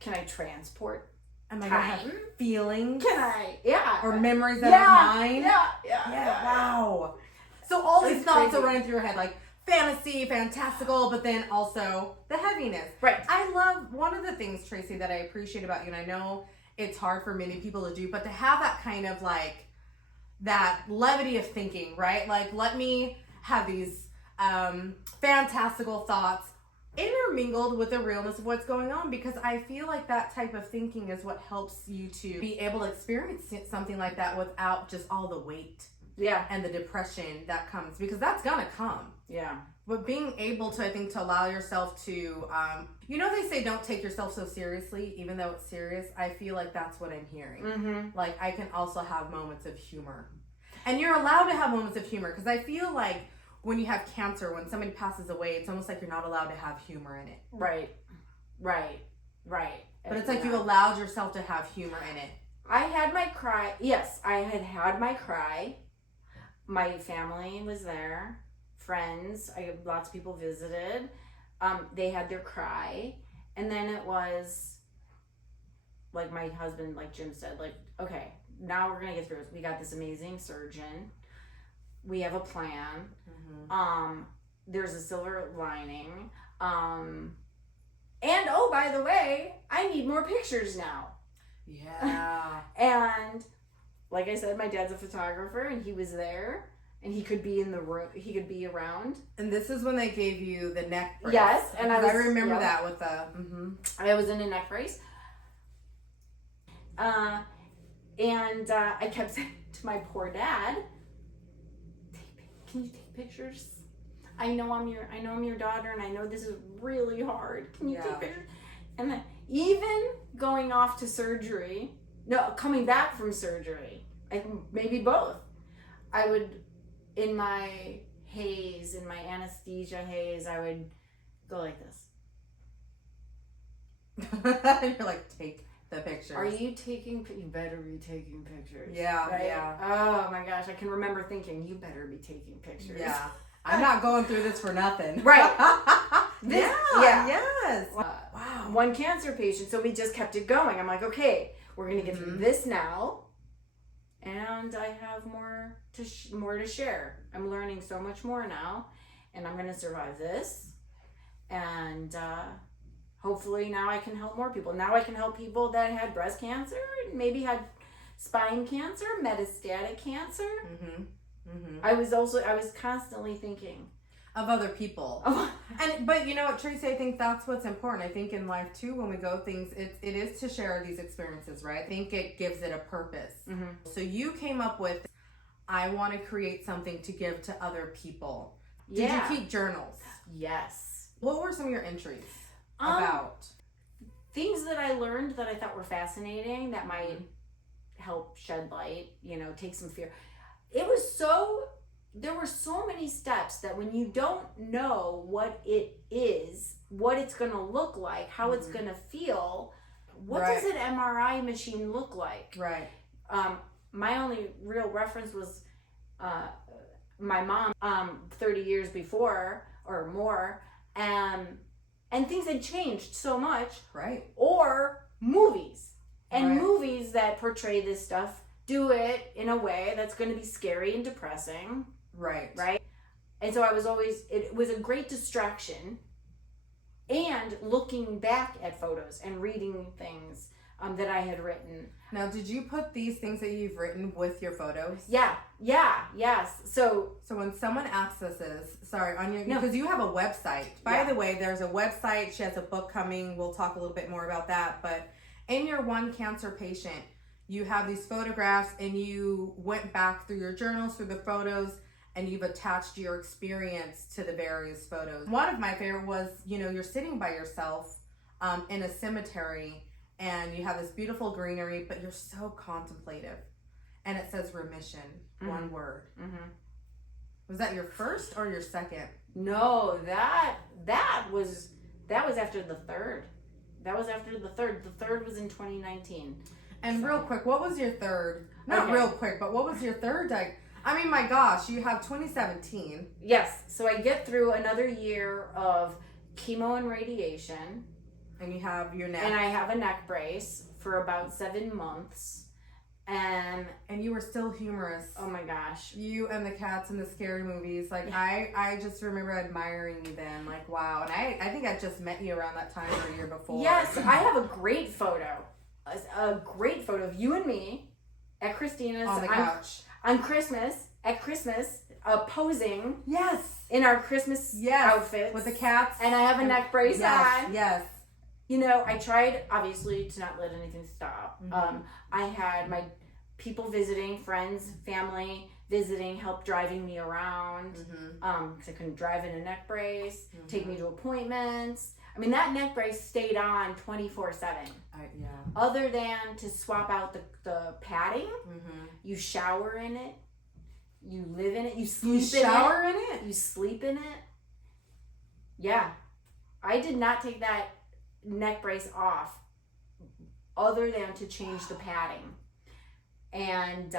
Can I transport Am I gonna have time? feelings? Can I? Yeah. Or memories that are mine? Yeah. Wow. So all these It's thoughts crazy. are running through your head, like fantasy, fantastical, but then also the heaviness. Right. I love one of the things, Tracy, that I appreciate about you, and I know it's hard for many people to do, but to have that kind of like that levity of thinking, right? Like, let me have these fantastical thoughts intermingled with the realness of what's going on, because I feel like that type of thinking is what helps you to be able to experience something like that without just all the weight and the depression that comes, because that's gonna come. Yeah. But being able to, I think, to allow yourself to, they say don't take yourself so seriously, even though it's serious. I feel like that's what I'm hearing. Mm-hmm. Like, I can also have moments of humor. And you're allowed to have moments of humor, because I feel like when you have cancer, when somebody passes away, it's almost like you're not allowed to have humor in it. Right. But it's like you allowed yourself to have humor in it. I had my cry. Yes, I had my cry. My family was there. Friends. Lots of people visited. They had their cry. And then it was like my husband, like Jim said, like, okay, now we're going to get through it. We got this amazing surgeon. We have a plan. Mm-hmm. There's a silver lining. And oh, by the way, I need more pictures now. Yeah. And like I said, my dad's a photographer, and he was there, and he could be in the room. He could be around. And this is when they gave you the neck brace. Yes, and I remember that with the. Mm-hmm. I was in a neck brace. I kept saying to my poor dad, "Can you take pictures? I know I'm your daughter, and I know this is really hard. Can you take pictures?" And then even going off to surgery, coming back from surgery, maybe both. I would, in my anesthesia haze, I would go like this. You're like, take the pictures. Are you taking? You better be taking pictures. Yeah, right? yeah. Oh my gosh, I can remember thinking, you better be taking pictures. Yeah. I'm not going through this for nothing. Right. Yes. Wow. One cancer patient, so we just kept it going. I'm like, okay, we're going to get through this now, and I have more to share. I'm learning so much more now, and I'm going to survive this, and hopefully now I can help more people. Now I can help people that had breast cancer, maybe had spine cancer, metastatic cancer. Mm-hmm. Mm-hmm. I was constantly thinking of other people. But you know what, Traci, I think that's what's important. I think in life too, when we go things, it is to share these experiences, right? I think it gives it a purpose. So you came up with, I want to create something to give to other people. Did you keep journals? Yes. What were some of your entries about? Things that I learned that I thought were fascinating that might help shed light, take some fear. There were so many steps that when you don't know what it is, what it's going to look like, how it's going to feel, what does an MRI machine look like? Right. My only real reference was my mom 30 years before or more, and things had changed so much. Right. Or movies. And movies that portray this stuff do it in a way that's going to be scary and depressing. Right. Right? And so it was a great distraction. And looking back at photos and reading things that I had written. Now, did you put these things that you've written with your photos? Yes. So when someone accesses, because you have a website. By the way, there's a website. She has a book coming. We'll talk a little bit more about that. But in your One Cancer Patient, you have these photographs, and you went back through your journals, through the photos, and you've attached your experience to the various photos. One of my favorite was, you're sitting by yourself in a cemetery, and you have this beautiful greenery, but you're so contemplative. And it says remission, one word. Was that your first or your second? No, that was after the third. That was after the third. The third was in 2019. And real quick, what was your third? Not real quick, but what was your third? I mean, my gosh, you have 2017. Yes. So I get through another year of chemo and radiation. And you have your neck. And I have a neck brace for about 7 months. And you were still humorous. Oh my gosh. You and the cats in the scary movies. I just remember admiring you then. Wow. And I think I just met you around that time or a year before. Yes, I have a great photo. A great photo of you and me at Christina's. On the couch. On Christmas. At Christmas. Posing. Yes. In our Christmas outfits. With the cats. And I have a neck brace on. Yes. I tried, obviously, to not let anything stop. I had my people visiting, friends, family visiting, help driving me around. Because I couldn't drive in a neck brace, take me to appointments. I mean, that neck brace stayed on 24/7. Other than to swap out the padding, you shower in it, you live in it, you sleep in it. You shower in it? You sleep in it. Yeah. I did not take that neck brace off other than to change the padding. And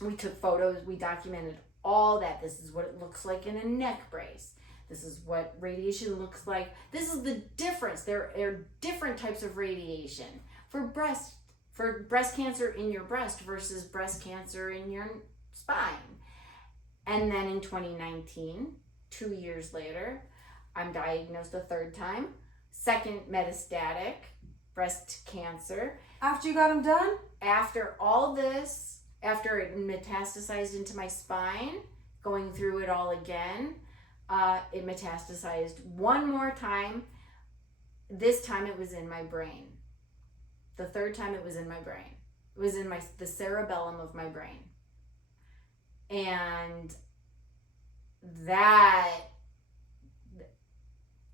we took photos, we documented all that. This is what it looks like in a neck brace. This is what radiation looks like. This is the difference. There are different types of radiation for breast cancer in your breast versus breast cancer in your spine. And then in 2019, 2 years later, I'm diagnosed a third time. Second metastatic breast cancer. After you got them done? After all this, after it metastasized into my spine, going through it all again, it metastasized one more time. This time it was in my brain. The third time it was in my brain. It was in the cerebellum of my brain. And that,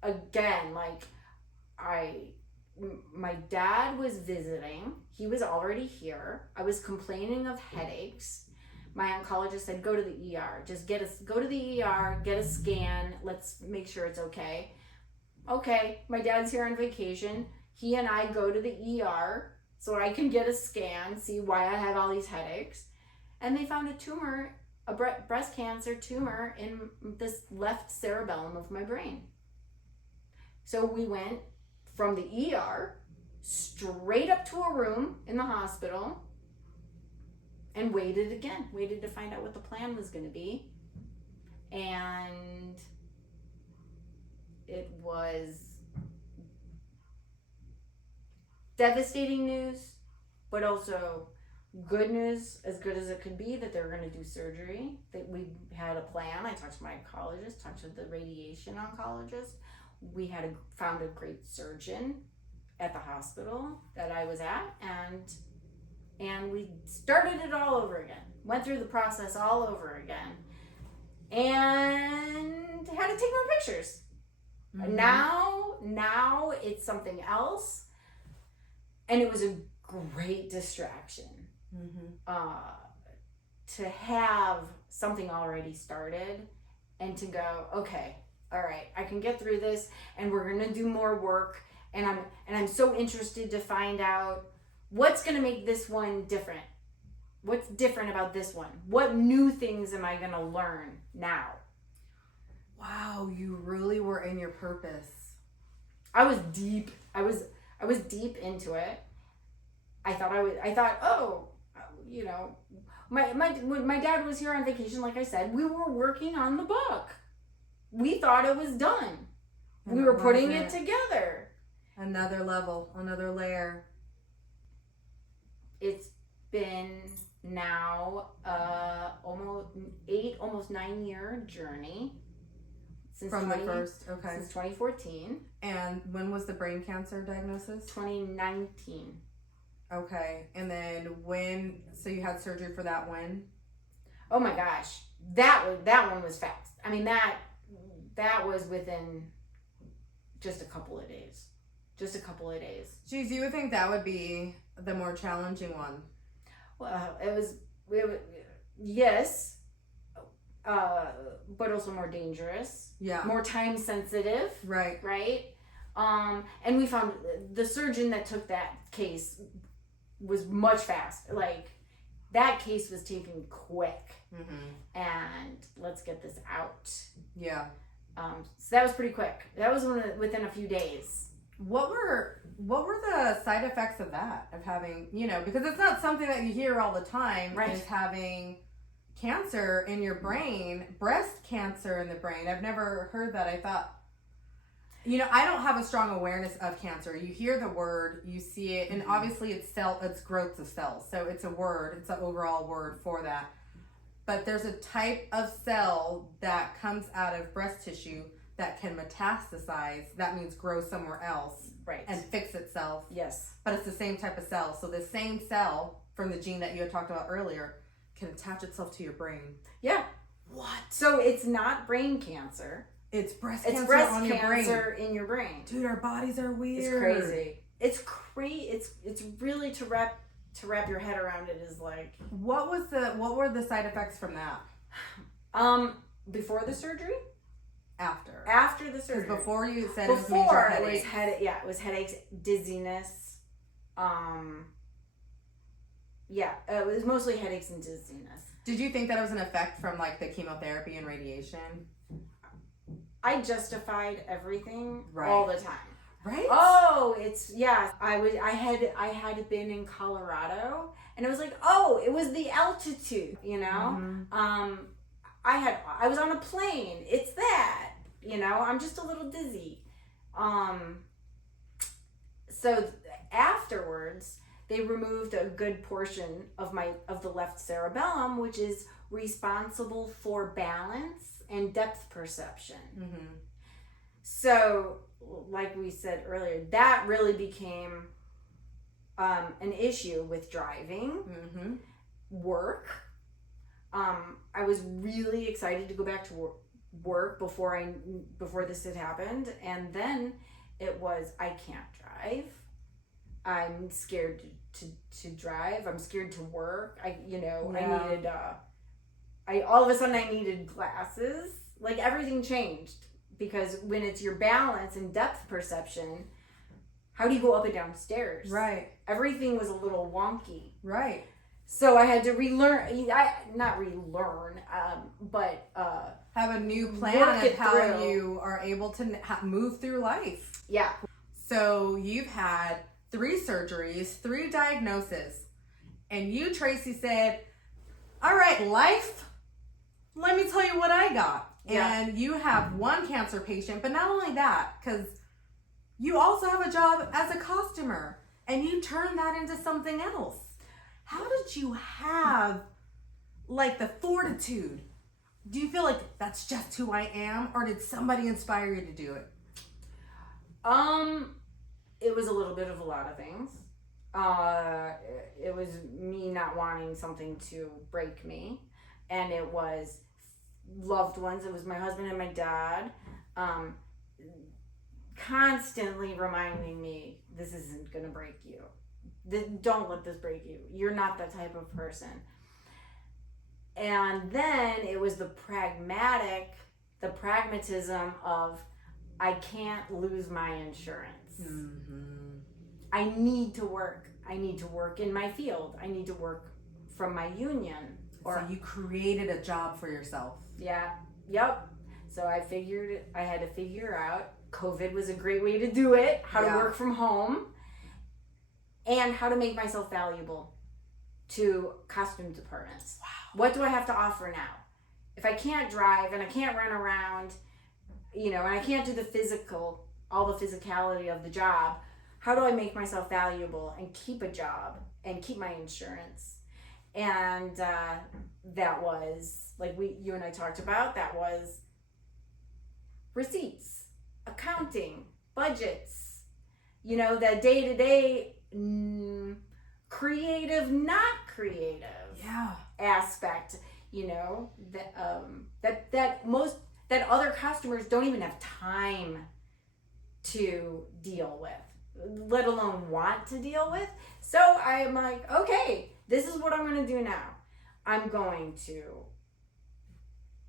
again, my dad was visiting. He was already here. I was complaining of headaches. My oncologist said, go to the ER. Just go to the ER, get a scan. Let's make sure it's okay. Okay, my dad's here on vacation. He and I go to the ER so I can get a scan, see why I have all these headaches. And they found a tumor, a breast cancer tumor in this left cerebellum of my brain. So we went from the ER straight up to a room in the hospital and waited to find out what the plan was going to be. And it was devastating news, but also good news, as good as it could be, that they were going to do surgery. That we had a plan. I talked to my oncologist, talked to the radiation oncologist. We had found a great surgeon at the hospital that I was at, and we started it all over again. Went through the process all over again, and had to take more pictures. Mm-hmm. Now it's something else, and it was a great distraction. Mm-hmm. To have something already started, and to go, okay, all right, I can get through this, and we're gonna do more work, and I'm so interested to find out what's gonna make this one different. What's different about this one? What new things am I gonna learn now? Wow, you really were in your purpose. I was deep. I was deep into it. I thought, oh, you know, when my dad was here on vacation, like I said, we were working on the book. We thought it was done. And we were putting it together. Another level, another layer. It's been now almost 9-year journey. Since From the first, okay. Since 2014. And when was the brain cancer diagnosis? 2019. Okay. And then so you had surgery for that when? Oh my gosh. That one was fast. I mean, that was within just a couple of days. Geez, you would think that would be the more challenging one. Well, it was yes. But also more dangerous. Yeah. More time sensitive. Right. Right. And we found the surgeon that took that case was much faster. Like, that case was taken quick. Mm-hmm. And let's get this out. Yeah. So that was pretty quick. That was within a few days. What were the side effects of that? Of having, because it's not something that you hear all the time. Right. Is having cancer in your brain, breast cancer in the brain. I've never heard that. I thought, I don't have a strong awareness of cancer. You hear the word, you see it, and obviously it's growth of cells. So it's a word, it's an overall word for that. But there's a type of cell that comes out of breast tissue that can metastasize. That means grow somewhere else. Right. And fix itself. Yes. But it's the same type of cell. So the same cell from the gene that you had talked about earlier can attach itself to your brain. Yeah. What? So it's not brain cancer. It's breast cancer on your brain. It's breast cancer in your brain. Dude, our bodies are weird. It's crazy. It's crazy. It's really to wrap your head around it is like. What were the side effects from that? Before the surgery? After the surgery. Before you said before it was major headaches. It was headaches, dizziness. It was mostly headaches and dizziness. Did you think that it was an effect from like the chemotherapy and radiation? I justified everything right. all the time. Right? Oh, I had been in Colorado, and it was like, oh, it was the altitude, Mm-hmm. I was on a plane. It's that, I'm just a little dizzy. So afterwards, they removed a good portion of the left cerebellum, which is responsible for balance and depth perception. Mm-hmm. So, like we said earlier, that really became an issue with driving, mm-hmm. work. I was really excited to go back to work before this had happened, and then it was, I can't drive. I'm scared to drive. I'm scared to work. I needed all of a sudden I needed glasses. Like, everything changed, because when it's your balance and depth perception, how do you go up and down stairs? Right. Everything was a little wonky. Right. So I had to not relearn, but have a new plan of how you are able to move through life. Yeah. So you've had 3 surgeries, 3 diagnoses, and you, Traci, said, all right, life, let me tell you what I got. Yeah. And you have 1 cancer patient, but not only that, because you also have a job as a costumer, and you turn that into something else. How did you have like the fortitude? Do you feel like that's just who I am, or did somebody inspire you to do it? It was a little bit of a lot of things. It was me not wanting something to break me, and it was loved ones. It was my husband and my dad, constantly reminding me, this isn't gonna break you. Don't let this break you. You're not that type of person. And then it was the pragmatism of, I can't lose my insurance. Mm-hmm. I need to work. I need to work in my field. I need to work from my union. So you created a job for yourself. Yeah. Yep. So I had to figure out, COVID was a great way to do it, how to work from home, and how to make myself valuable to costume departments. Wow. What do I have to offer now? If I can't drive and I can't run around, and I can't do all the physicality of the job, how do I make myself valuable and keep a job and keep my insurance? And that was, like you and I talked about, that was receipts, accounting, budgets, that day-to-day creative, not creative aspect, that other customers don't even have time to deal with, let alone want to deal with. So I'm like, okay, this is what I'm going to do now. I'm going to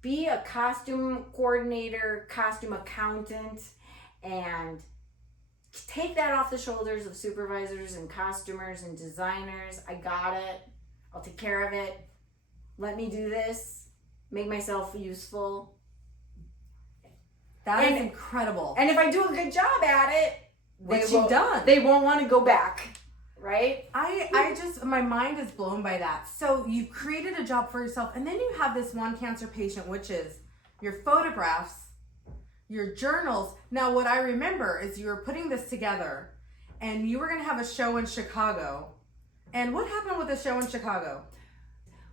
be a costume coordinator, costume accountant, and take that off the shoulders of supervisors and costumers and designers. I got it. I'll take care of it. Let me do this. Make myself useful. That is incredible. And if I do a good job at it, they won't want to go back, right? I just, my mind is blown by that. So you created a job for yourself, and then you have this one cancer patient, which is your photographs, your journals. Now, what I remember is you were putting this together, and you were going to have a show in Chicago. And what happened with the show in Chicago?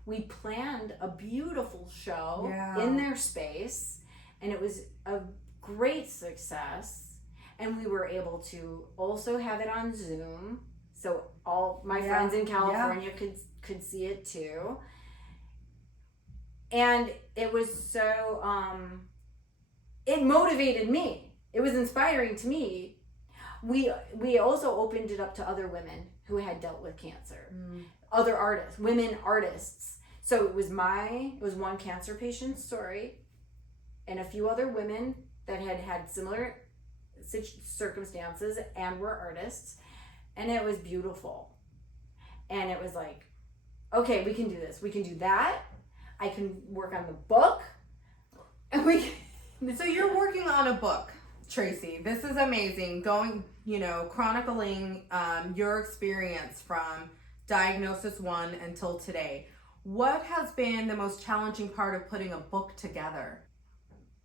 We planned a beautiful show in their space, and it was a great success. And we were able to also have it on Zoom, so all my friends in California could see it too. And it was so it motivated me. It was inspiring to me. We also opened it up to other women who had dealt with cancer, other artists, women artists. So it was one cancer patient's story, and a few other women that had similar circumstances and were artists, and it was beautiful. And it was like, okay, we can do this. We can do that. I can work on the book, and So you're working on a book, Traci. This is amazing. Going, chronicling your experience from diagnosis 1 until today. What has been the most challenging part of putting a book together?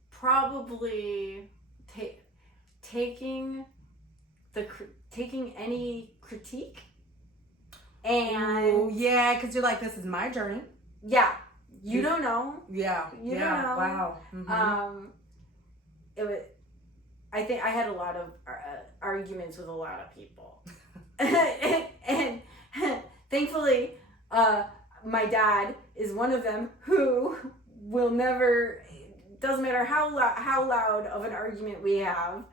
Probably taking any critique, and because you're like, this is my journey. You don't know. You don't know. Wow. Mm-hmm. It was. I think I had a lot of arguments with a lot of people, and thankfully, my dad is one of them who will never. Doesn't matter how loud of an argument we have,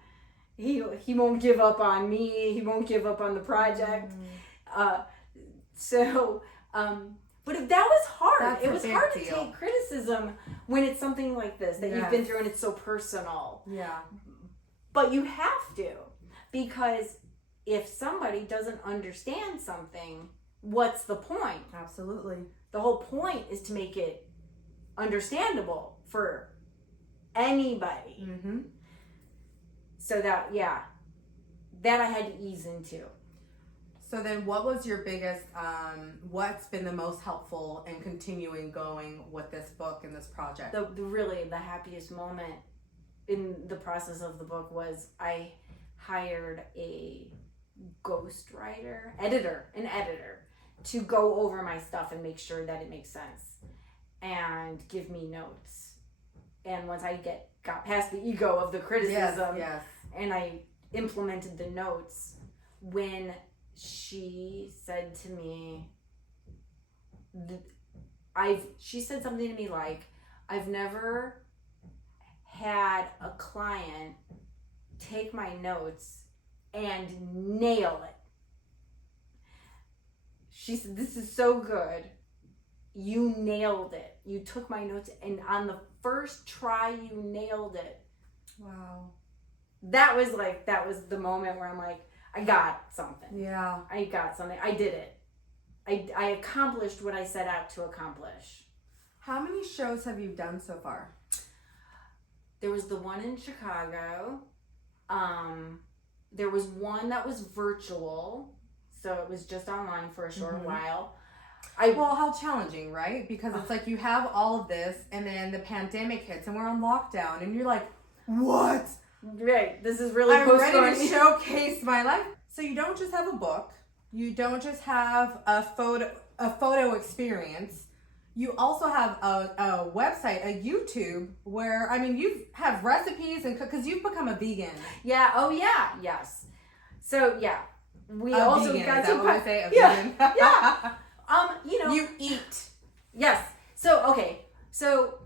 he won't give up on me. He won't give up on the project. But if that was hard. It was hard to take criticism when it's something like this that you've been through and it's so personal. Yeah. But you have to, because if somebody doesn't understand something, what's the point? Absolutely. The whole point is to make it understandable for anybody. Mm-hmm. So that I had to ease into. So then what was your biggest, what's been the most helpful in continuing going with this book and this project? The happiest moment in the process of the book was I hired a ghostwriter, an editor to go over my stuff and make sure that it makes sense and give me notes. And once I got past the ego of the criticism, Yes. and I implemented the notes, when she said to me, she said something to me like, I've never had a client take my notes and nail it. She said, this is so good. You nailed it. You took my notes, and on the first try, you nailed it. Wow. That was the moment where I'm like, I got something. Yeah. I got something. I did it. I accomplished what I set out to accomplish. How many shows have you done so far? There was the one in Chicago. There was one that was virtual, so it was just online for a short while. Well, how challenging, right? Because it's like you have all of this, and then the pandemic hits, and we're on lockdown, and you're like, what? Right, this is really I'm ready to showcase my life. So you don't just have a book, you don't just have a photo experience. You also have a website, a YouTube, where, I mean, you have recipes and because you've become a vegan. Yeah. Oh, yeah. Yes. So, yeah. We A also vegan, got is that to what I say? A yeah, vegan? yeah. You eat. Yes. So, okay. So,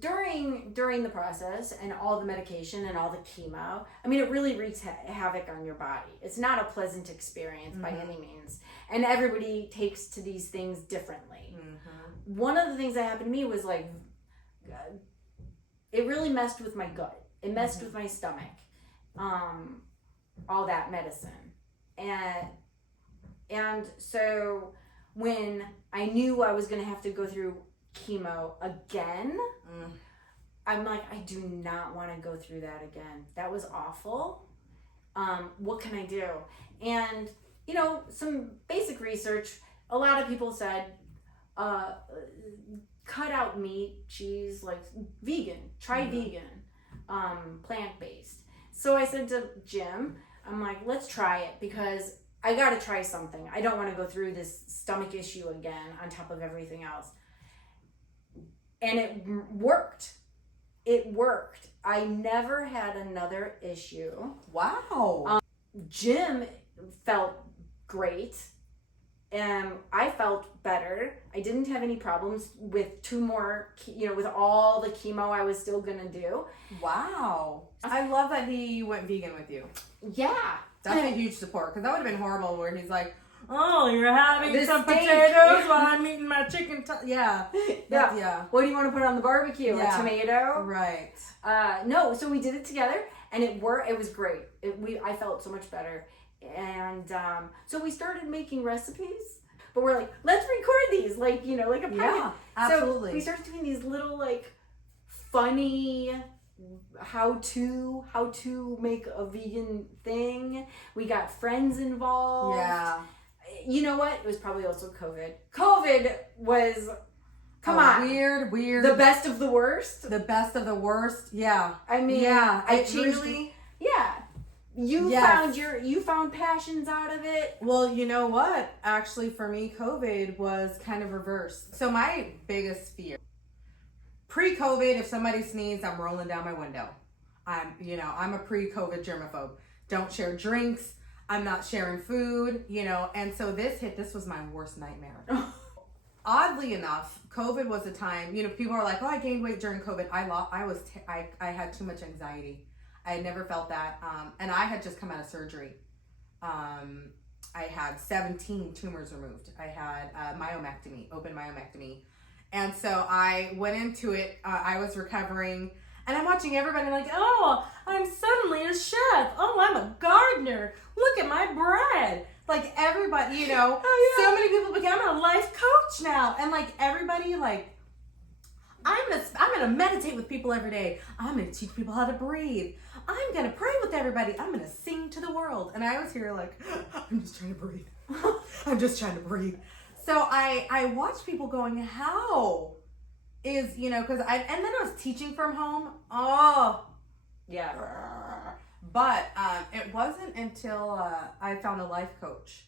during the process and all the medication and all the chemo, I mean, it really wreaks havoc on your body. It's not a pleasant experience by any means. And everybody takes to these things differently. One of the things that happened to me was like, it really messed with my gut. It messed with my stomach. All that medicine. And so when I knew I was going to have to go through chemo again, I'm like, I do not want to go through that again. That was awful. What can I do? And, some basic research, a lot of people said, cut out meat, cheese, like vegan, try vegan, plant-based. So I said to Jim, I'm like, let's try it because I got to try something. I don't want to go through this stomach issue again on top of everything else. And it worked. It worked. I never had another issue. Wow. Jim felt great. I felt better. I didn't have any problems with two more, with all the chemo I was still going to do. Wow. I love that he went vegan with you. Yeah. That's a huge support, because that would have been horrible where he's like, oh, you're having This some steak. potatoes while I'm eating my chicken. Yeah. Yeah. What do you want to put on the barbecue? Yeah. A tomato? Right. No, so we did it together, and it worked. It was great. I felt so much better. And so we started making recipes, but we're like, let's record these, like a podcast. Yeah, absolutely. So we started doing these little funny how to make a vegan thing. We got friends involved. Yeah. You know what? It was probably also COVID. COVID was, come on. Weird. The best of the worst. The best of the worst. Yeah. I mean, yeah, I it changed. really. Yeah. You found passions out of it. Well, you know what? Actually, for me, COVID was kind of reversed. So my biggest fear, pre-COVID, if somebody sneezed, I'm rolling down my window. I'm a pre-COVID germaphobe. Don't share drinks. I'm not sharing food, and so this was my worst nightmare. Oddly enough, COVID was a time, people are like, oh, I gained weight during COVID. I had too much anxiety. I had never felt that. And I had just come out of surgery. I had 17 tumors removed. I had open myomectomy. And so I went into it. I was recovering. And I'm watching everybody like, oh, I'm suddenly a chef. Oh, I'm a gardener. Look at my bread. Like everybody, Oh, yeah. So many people became, I'm a life coach now. And everybody I'm gonna meditate with people every day. I'm gonna teach people how to breathe. I'm gonna pray with everybody. I'm gonna sing to the world. And I was here I'm just trying to breathe. I'm just trying to breathe. So I watched people going, how is, and then I was teaching from home. Oh, yeah. But it wasn't until I found a life coach.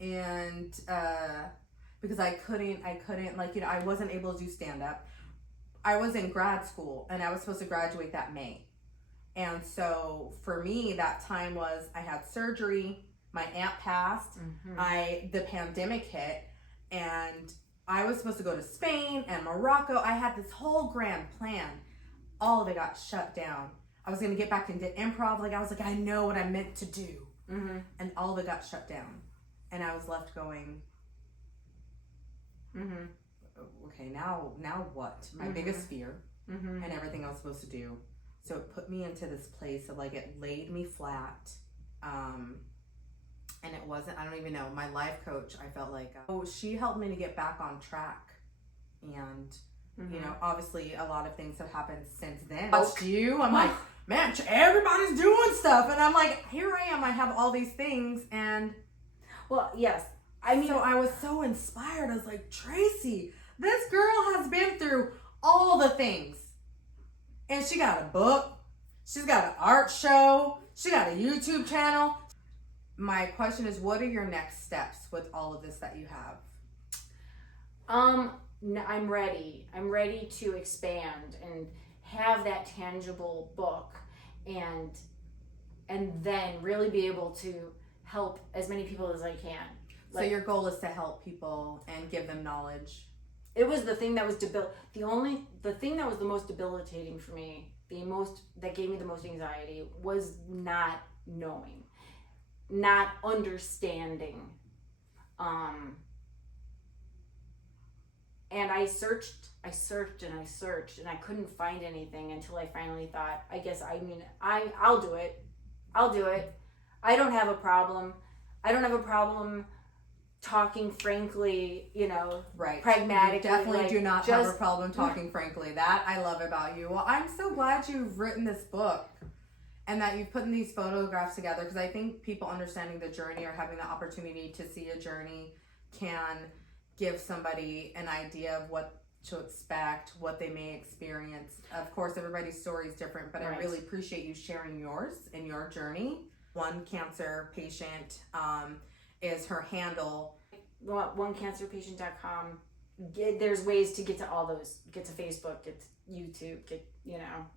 and because I couldn't like, I wasn't able to do stand up. I was in grad school and I was supposed to graduate that May. And so for me, that time was I had surgery, my aunt passed, the pandemic hit, and I was supposed to go to Spain and Morocco. I had this whole grand plan. All of it got shut down. I was going to get back into improv. Like, I was like, I know what I'm meant to do. And all of it got shut down. And I was left going, okay, now what? My biggest fear and everything I was supposed to do. So it put me into this place of like, it laid me flat. And it wasn't, I don't even know, my life coach, I felt like, she helped me to get back on track. And, you know, obviously a lot of things have happened since then. Watched you, I'm like, man, everybody's doing stuff. And I'm like, here I am, I have all these things. And well, yes. I mean, so I was so inspired. I was like, Traci, this girl has been through all the things. And she got a book. She's got an art show. She got a YouTube channel. My question is, what are your next steps with all of this that you have? I'm ready. I'm ready to expand and have that tangible book and then really be able to help as many people as I can. So your goal is to help people and give them knowledge. It was the thing that was the thing that was the most debilitating for me, that gave me the most anxiety was not knowing, not understanding. And I searched and I couldn't find anything until I finally thought, I'll do it. I don't have a problem. Talking frankly, right, pragmatically. You definitely do not have a problem talking frankly. That I love about you. Well, I'm so glad you've written this book and that you've put these photographs together, because I think people understanding the journey or having the opportunity to see a journey can give somebody an idea of what to expect, what they may experience. Of course, everybody's story is different, but right. I really appreciate you sharing yours and your journey. One Cancer Patient is her handle. OneCancerPatient.com. There's ways to get to all those. Get to Facebook, get to YouTube, get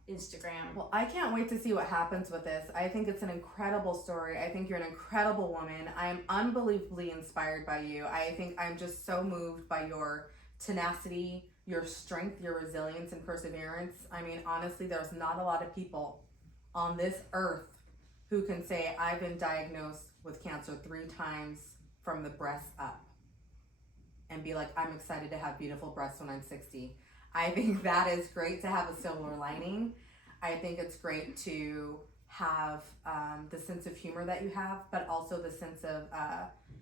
Instagram. Well, I can't wait to see what happens with this. I think it's an incredible story. I think you're an incredible woman. I am unbelievably inspired by you. I think I'm just so moved by your tenacity, your strength, your resilience and perseverance. I mean, honestly, there's not a lot of people on this earth who can say, I've been diagnosed with cancer 3 times from the breast up, and be like, I'm excited to have beautiful breasts when I'm 60. I think that is great to have a silver lining. I think it's great to have the sense of humor that you have, but also the sense of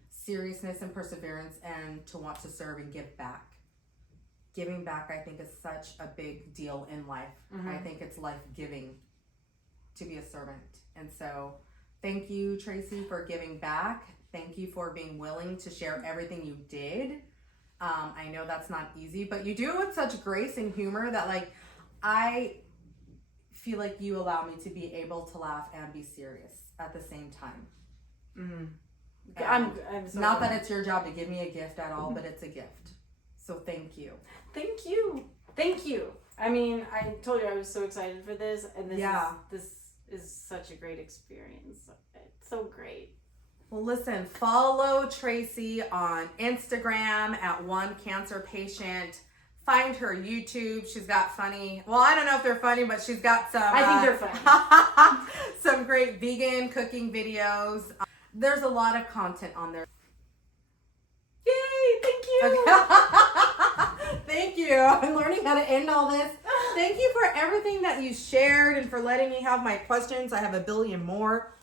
seriousness and perseverance, and to want to serve and give back. Giving back, I think, is such a big deal in life. I think it's life-giving to be a servant. And so thank you, Traci, for giving back. Thank you for being willing to share everything you did. I know that's not easy, but you do it with such grace and humor that, like, I feel like you allow me to be able to laugh and be serious at the same time. I'm so not that it's your job to give me a gift at all, but it's a gift. So thank you. Thank you. I mean, I told you I was so excited for this, and this is such a great experience. It's so great. Well, listen, follow Traci on Instagram at One Cancer Patient. Find her YouTube. She's got funny, well, I don't know if they're funny, but she's got some. I think they're funny. Some great vegan cooking videos. There's a lot of content on there. Yay, thank you. Okay. Thank you. I'm learning how to end all this. Thank you for everything that you shared and for letting me have my questions. I have a billion more.